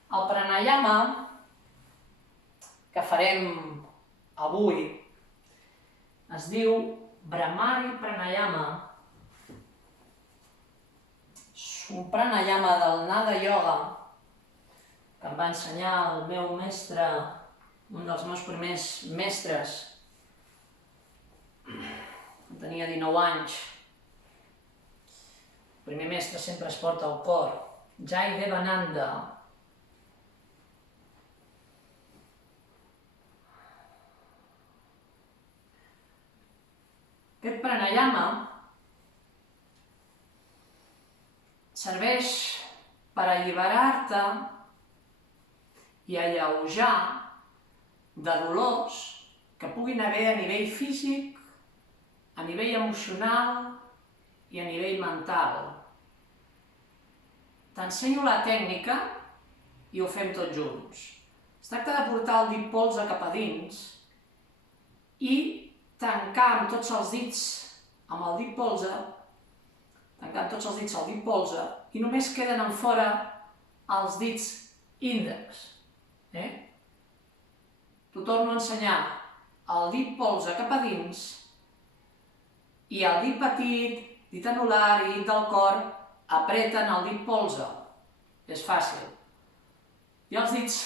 El pranayama que farem avui es diu Bhramari Pranayama. És un pranayama del Nada Yoga que em va ensenyar el meu mestre, un dels meus primers mestres. Tenia 19 anys. El primer mestre sempre es porta al cor. Jai Devananda. Aquest pranayama serveix per alliberar-te i alleujar de dolors que puguin haver a nivell físic, a nivell emocional i a nivell mental. T'ensenyo la tècnica i ho fem tots junts. Es tracta de portar el dit polze cap a dins i tancar amb tots els dits amb el dit polze, tancant tots els dits al dit polze, i només queden en fora els dits índex. T'ho torno a ensenyar. El dit polze cap a dins i el dit petit, dit anular i dit del cor apreten el dit polze. És fàcil. I els dits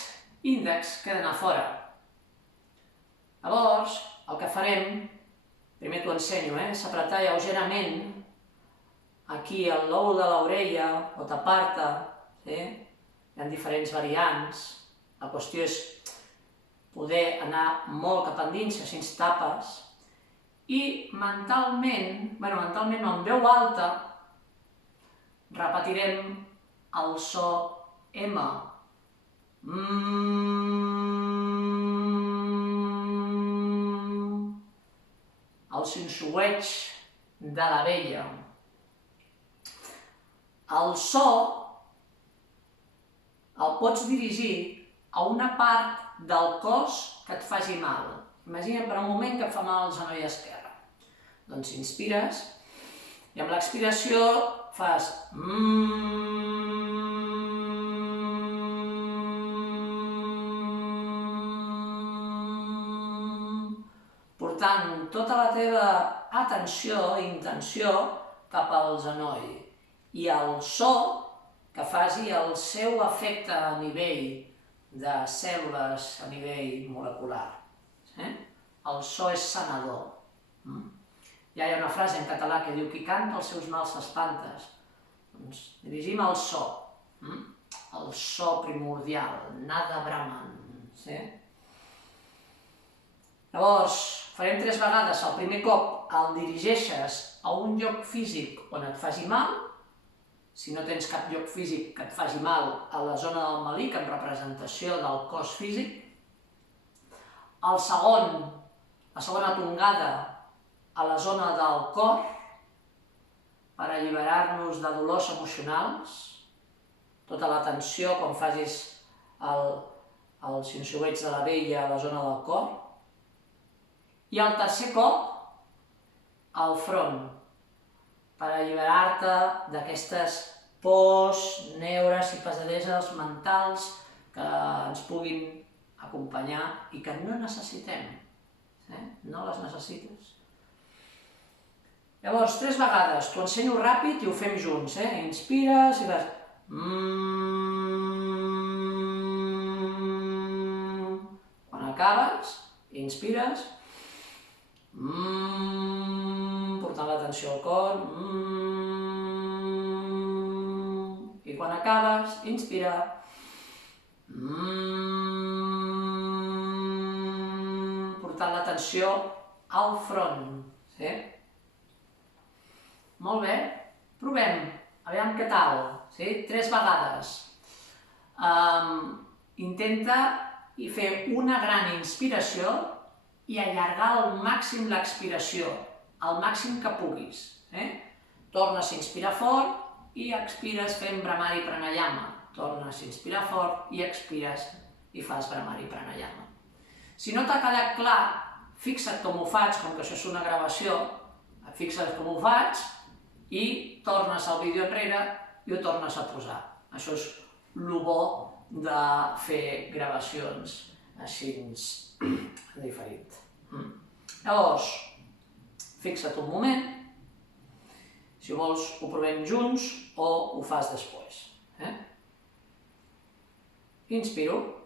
índex queden a fora. Llavors, el que farem, primer t'ho ensenyo, és apretar lleugerament aquí al lòbul de l'orella o tapar-te. Hi ha diferents variants. La qüestió és poder anar molt cap endins, així ens tapes. I mentalment, amb veu alta, repetirem el so M. El xiuxiueig de l'abella. El so el pots dirigir a una part del cos que et faci mal. Imagina't per un moment que et fa mal el genoll esquerre. Doncs inspires i amb l'expiració fas portant tota la teva atenció i intenció cap al genoll i el so que faci el seu efecte a nivell de cèl·lules, a nivell molecular. El so és sanador. Ja hi ha una frase en català que diu qui canta els seus mals s'espantes. Doncs dirigim al so, el so primordial, Nada Brahman. Llavors, farem 3 vegades. El primer cop el dirigeixes a un lloc físic on et faci mal si no tens cap lloc físic que et faci mal, a la zona del melic, en representació del cos físic. El segon, la segona tongada, a la zona del cor, per alliberar-nos de dolors emocionals, tota la tensió quan facis els xiuxiueig de la vella a la zona del cor. I el tercer cop, al front, per alliberar-te d'aquestes pors, neures i pesadeses mentals que ens puguin acompanyar i que no necessitem. No les necessites. Llavors, 3 vegades, t'ho ensenyo ràpid i ho fem junts. Inspires i fas... Quan acabes, inspires, portant l'atenció al cor, i quan acabes, inspira, portant l'atenció al front. Molt bé, provem, aviam què tal, 3 vegades. Intenta fer una gran inspiració i allargar al màxim l'expiració, al màxim que puguis. Tornes a inspirar fort i expires fent Bhramari Pranayama. Tornes a inspirar fort i expires i fas Bhramari Pranayama. Si no t'ha quedat clar, fixa't com ho faig, com que això és una gravació, fixa't com ho faig i tornes al vídeo enrere i ho tornes a posar. Això és el bo de fer gravacions així diferent. Llavors, fixa't un moment, si vols ho provem junts o ho fas després. Inspiro.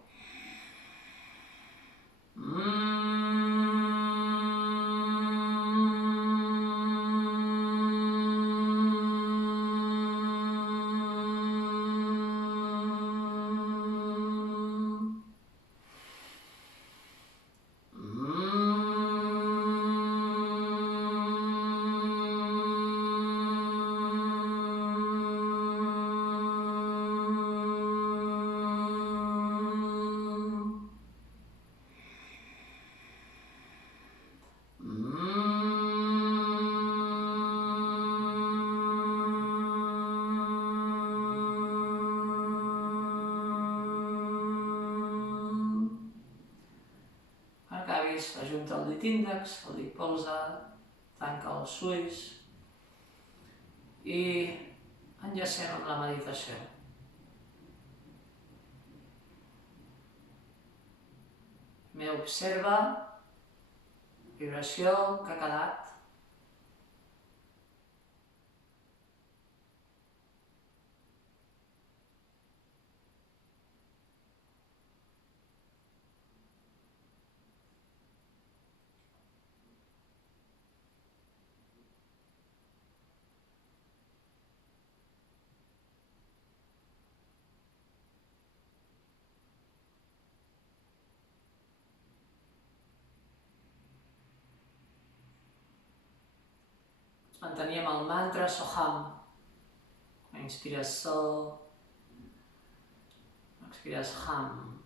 Ajunta el dit índex, el dit polze, tanca els ulls i enllacem amb la meditació. Primer observa la vibració que ha quedat. Manteníem el mantra Soham. Quan inspires So, expires Ham.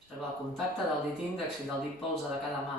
Observa el contacte del dit índex i del dit polze de cada mà.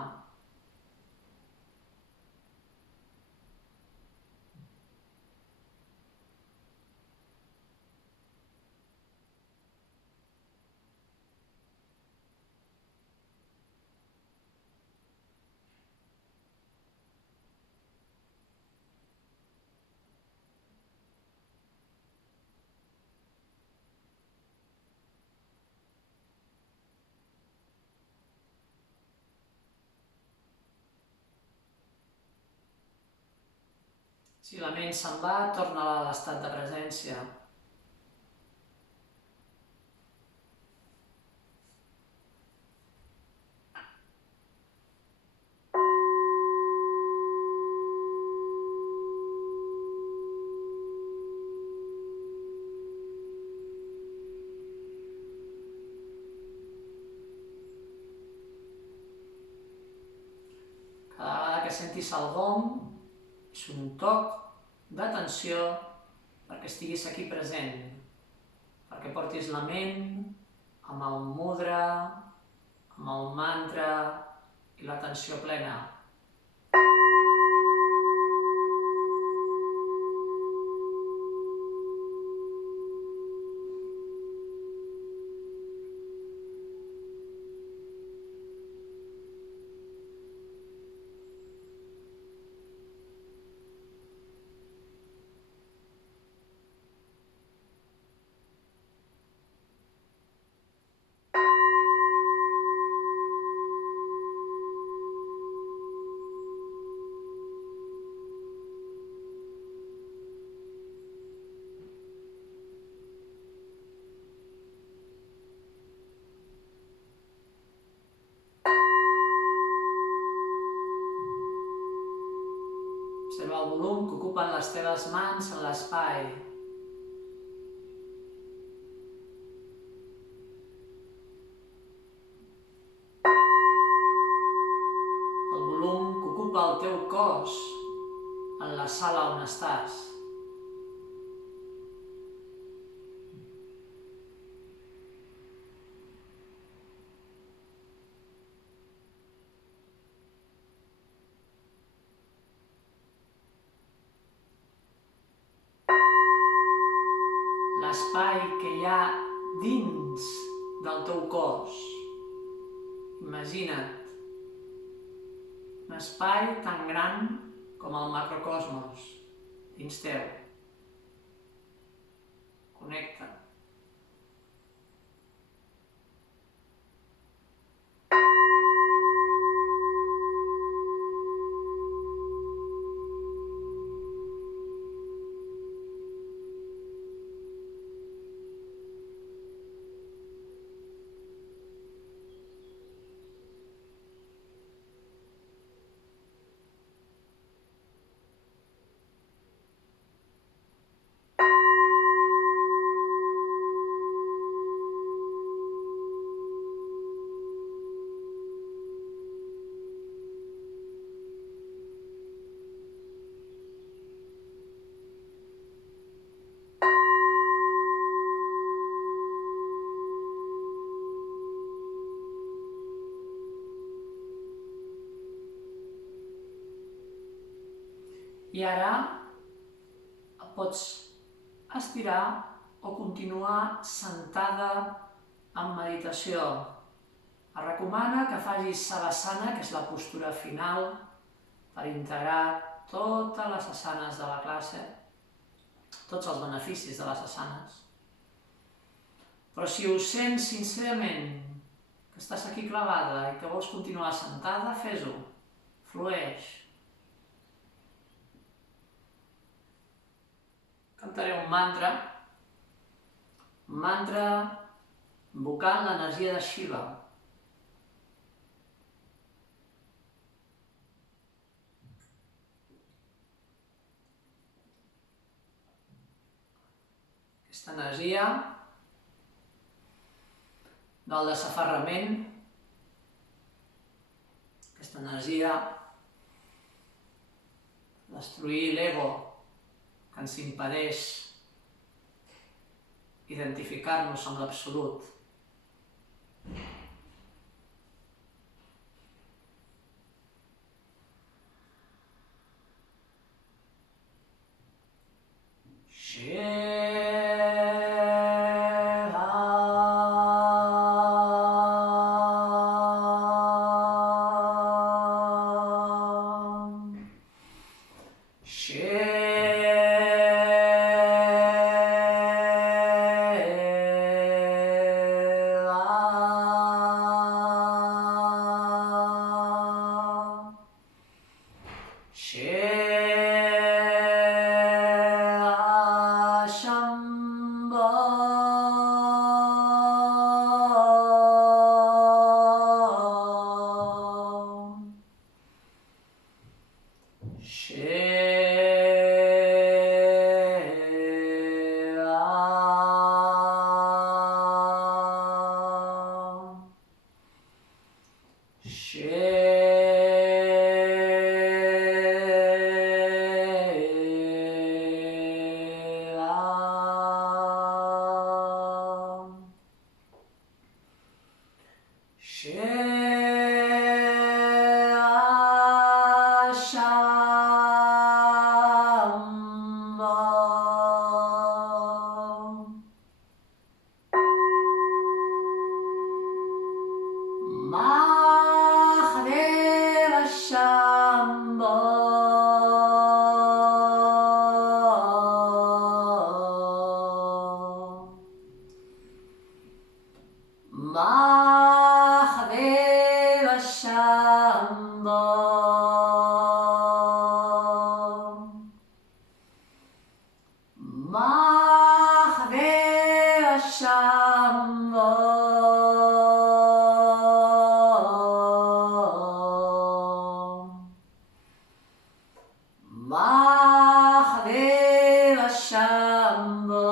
Si la ment se'n va, torna-la a l'estat de presència. sentis el gong, és un toc d'atenció perquè estiguis aquí present, perquè portis la ment amb el mudra, amb el mantra i l'atenció plena. Observa el volum que ocupen les teves mans en l'espai. El volum que ocupa el teu cos en la sala on estàs. L'espai que hi ha dins del teu cos. Imagina't un espai tan gran com el macrocosmos dins teu. Connecta. I ara pots estirar o continuar sentada en meditació. Es recomana que facis savasana, que és la postura final, per integrar totes les asanes de la classe, tots els beneficis de les asanes. Però si ho sents sincerament, que estàs aquí clavada i que vols continuar sentada, fes-ho, flueix. Cantaré un mantra invocant l'energia de Shiva. Aquesta energia del desaferrament, aquesta energia de destruir l'ego que ens impedeix identificar-nos amb l'absolut. Mahadeva Shambho. Mahadeva Shambho. Mahadeva Shambho.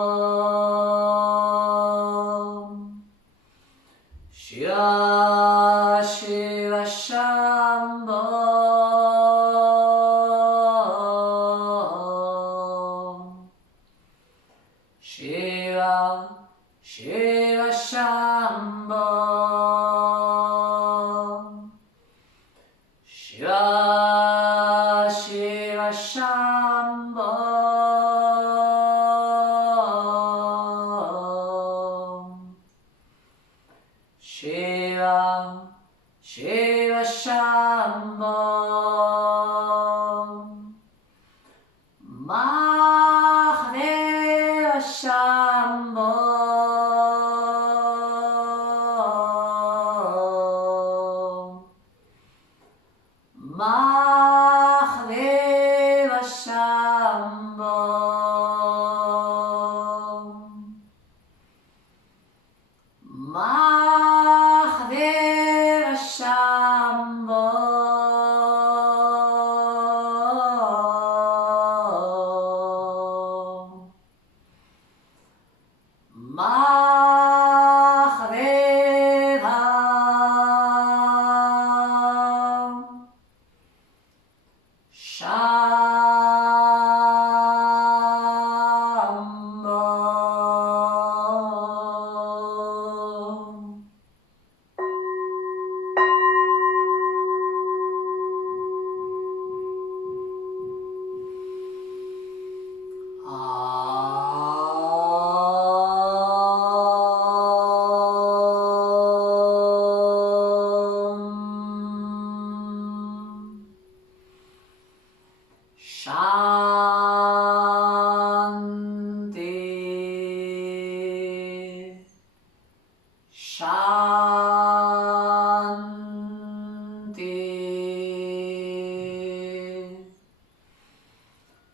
Shiva Shiva Shambho. Shiva Shiva Shambho. Shiva Shiva Shambho. Shiva Shiva Shambho. Mahadeva Shambho. Mahadeva Shambho. Mahadeva Shambho. Mahadeva Shambho. Shanti. Shanti.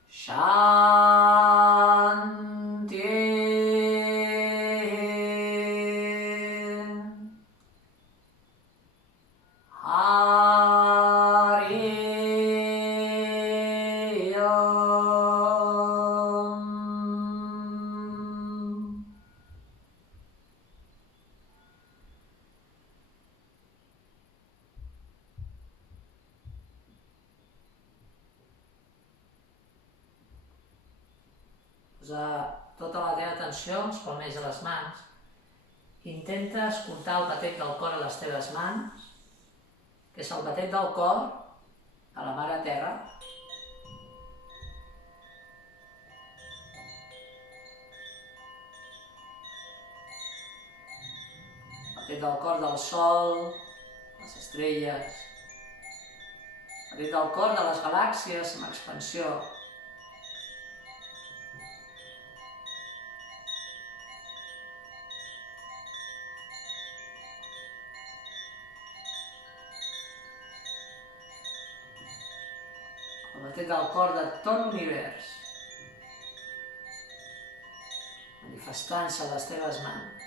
Shanti. Hari Om. Posa tota la teva atenció als palmells de les mans. Intenta escoltar el batec del cor a les teves mans, que és el batec del cor a la Mare Terra. Batec del cor del Sol, les estrelles. Batec del cor de les galàxies en expansió. El batec del cor de tot l'univers, manifestant-se a les teves mans.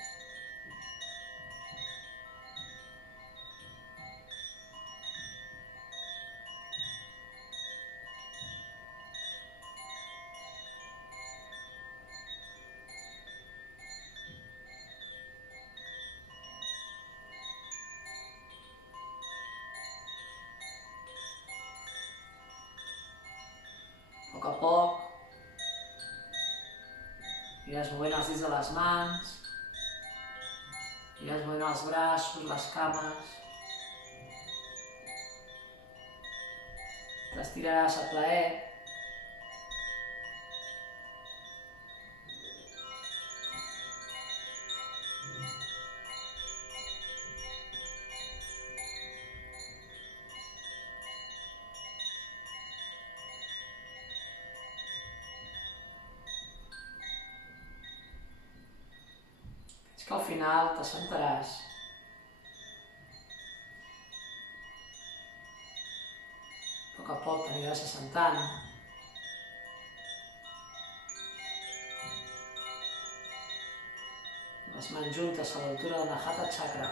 A poc a poc, aniràs movent els dits de les mans, aniràs movent els braços, les cames, t'estiraràs a plaer. És que al final t'assentaràs poc a poc t'aniràs assentant. Les mans juntes a l'altura de l'Anahata Chakra.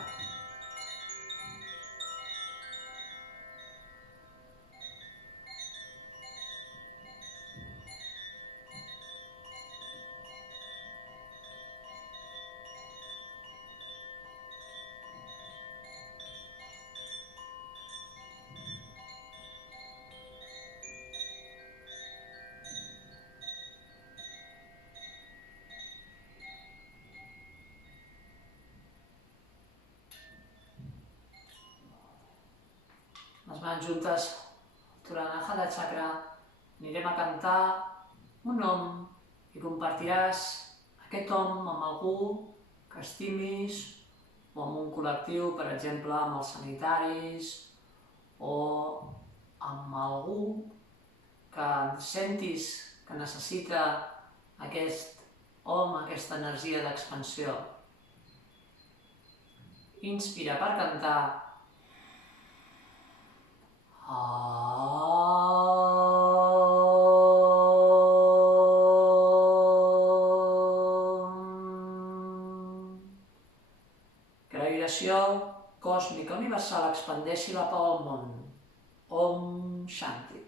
Les mans juntes durant l'Anahata Chakra anirem a cantar un nom i compartiràs aquest om amb algú que estimis o amb un col·lectiu, per exemple amb els sanitaris o amb algú que sentis que necessita aquest om, aquesta energia d'expansió. Inspira per cantar. Que la vibració còsmica universal expandeixi la pau al món. Om Shanti.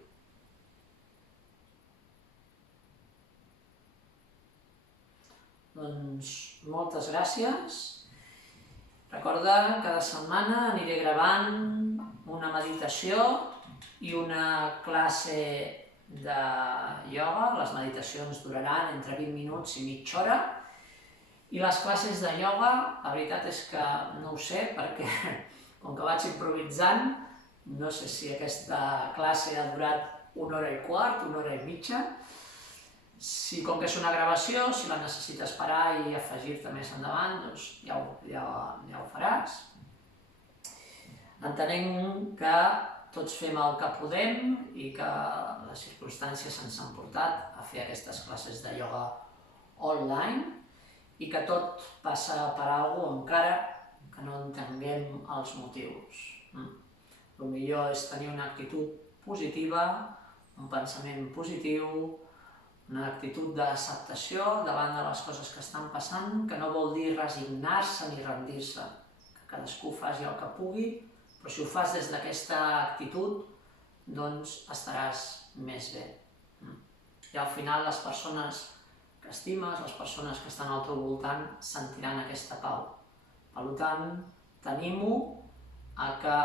Doncs moltes gràcies. Recorda, cada setmana aniré gravant una meditació i una classe de ioga. Les meditacions duraran entre 20 minuts i mitja hora. I les classes de ioga, la veritat és que no ho sé, perquè com que vaig improvisant, no sé si aquesta classe ha durat 1 hora i quart, 1 hora i mitja. Si com que és una gravació, si la necessites parar i afegir-te més endavant, doncs ja ho faràs. Entenem que tots fem el que podem i que les circumstàncies ens han portat a fer aquestes classes de ioga online i que tot passa per alguna cosa encara que no entenguem els motius. El millor és tenir una actitud positiva, un pensament positiu, una actitud d'acceptació davant de les coses que estan passant, que no vol dir resignar-se ni rendir-se, que cadascú faci el que pugui, però si ho fas des d'aquesta actitud, doncs estaràs més bé. I al final les persones que estimes, les persones que estan al teu voltant, sentiran aquesta pau. Per tant, t'animo a que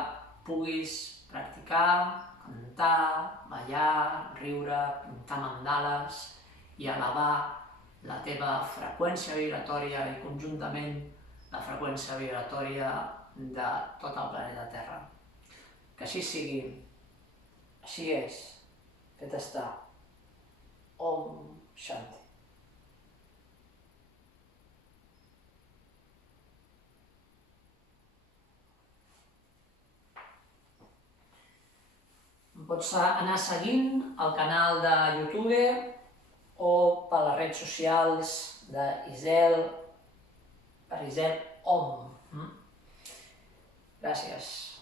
puguis practicar, cantar, ballar, riure, pintar mandales i elevar la teva freqüència vibratòria i conjuntament la freqüència vibratòria de tot el planeta Terra. Que així sigui, així és, fet està. Om Shanti. Pots anar seguint el canal de YouTube o per les redes socials d'Isel, per Isel Om. Gràcies.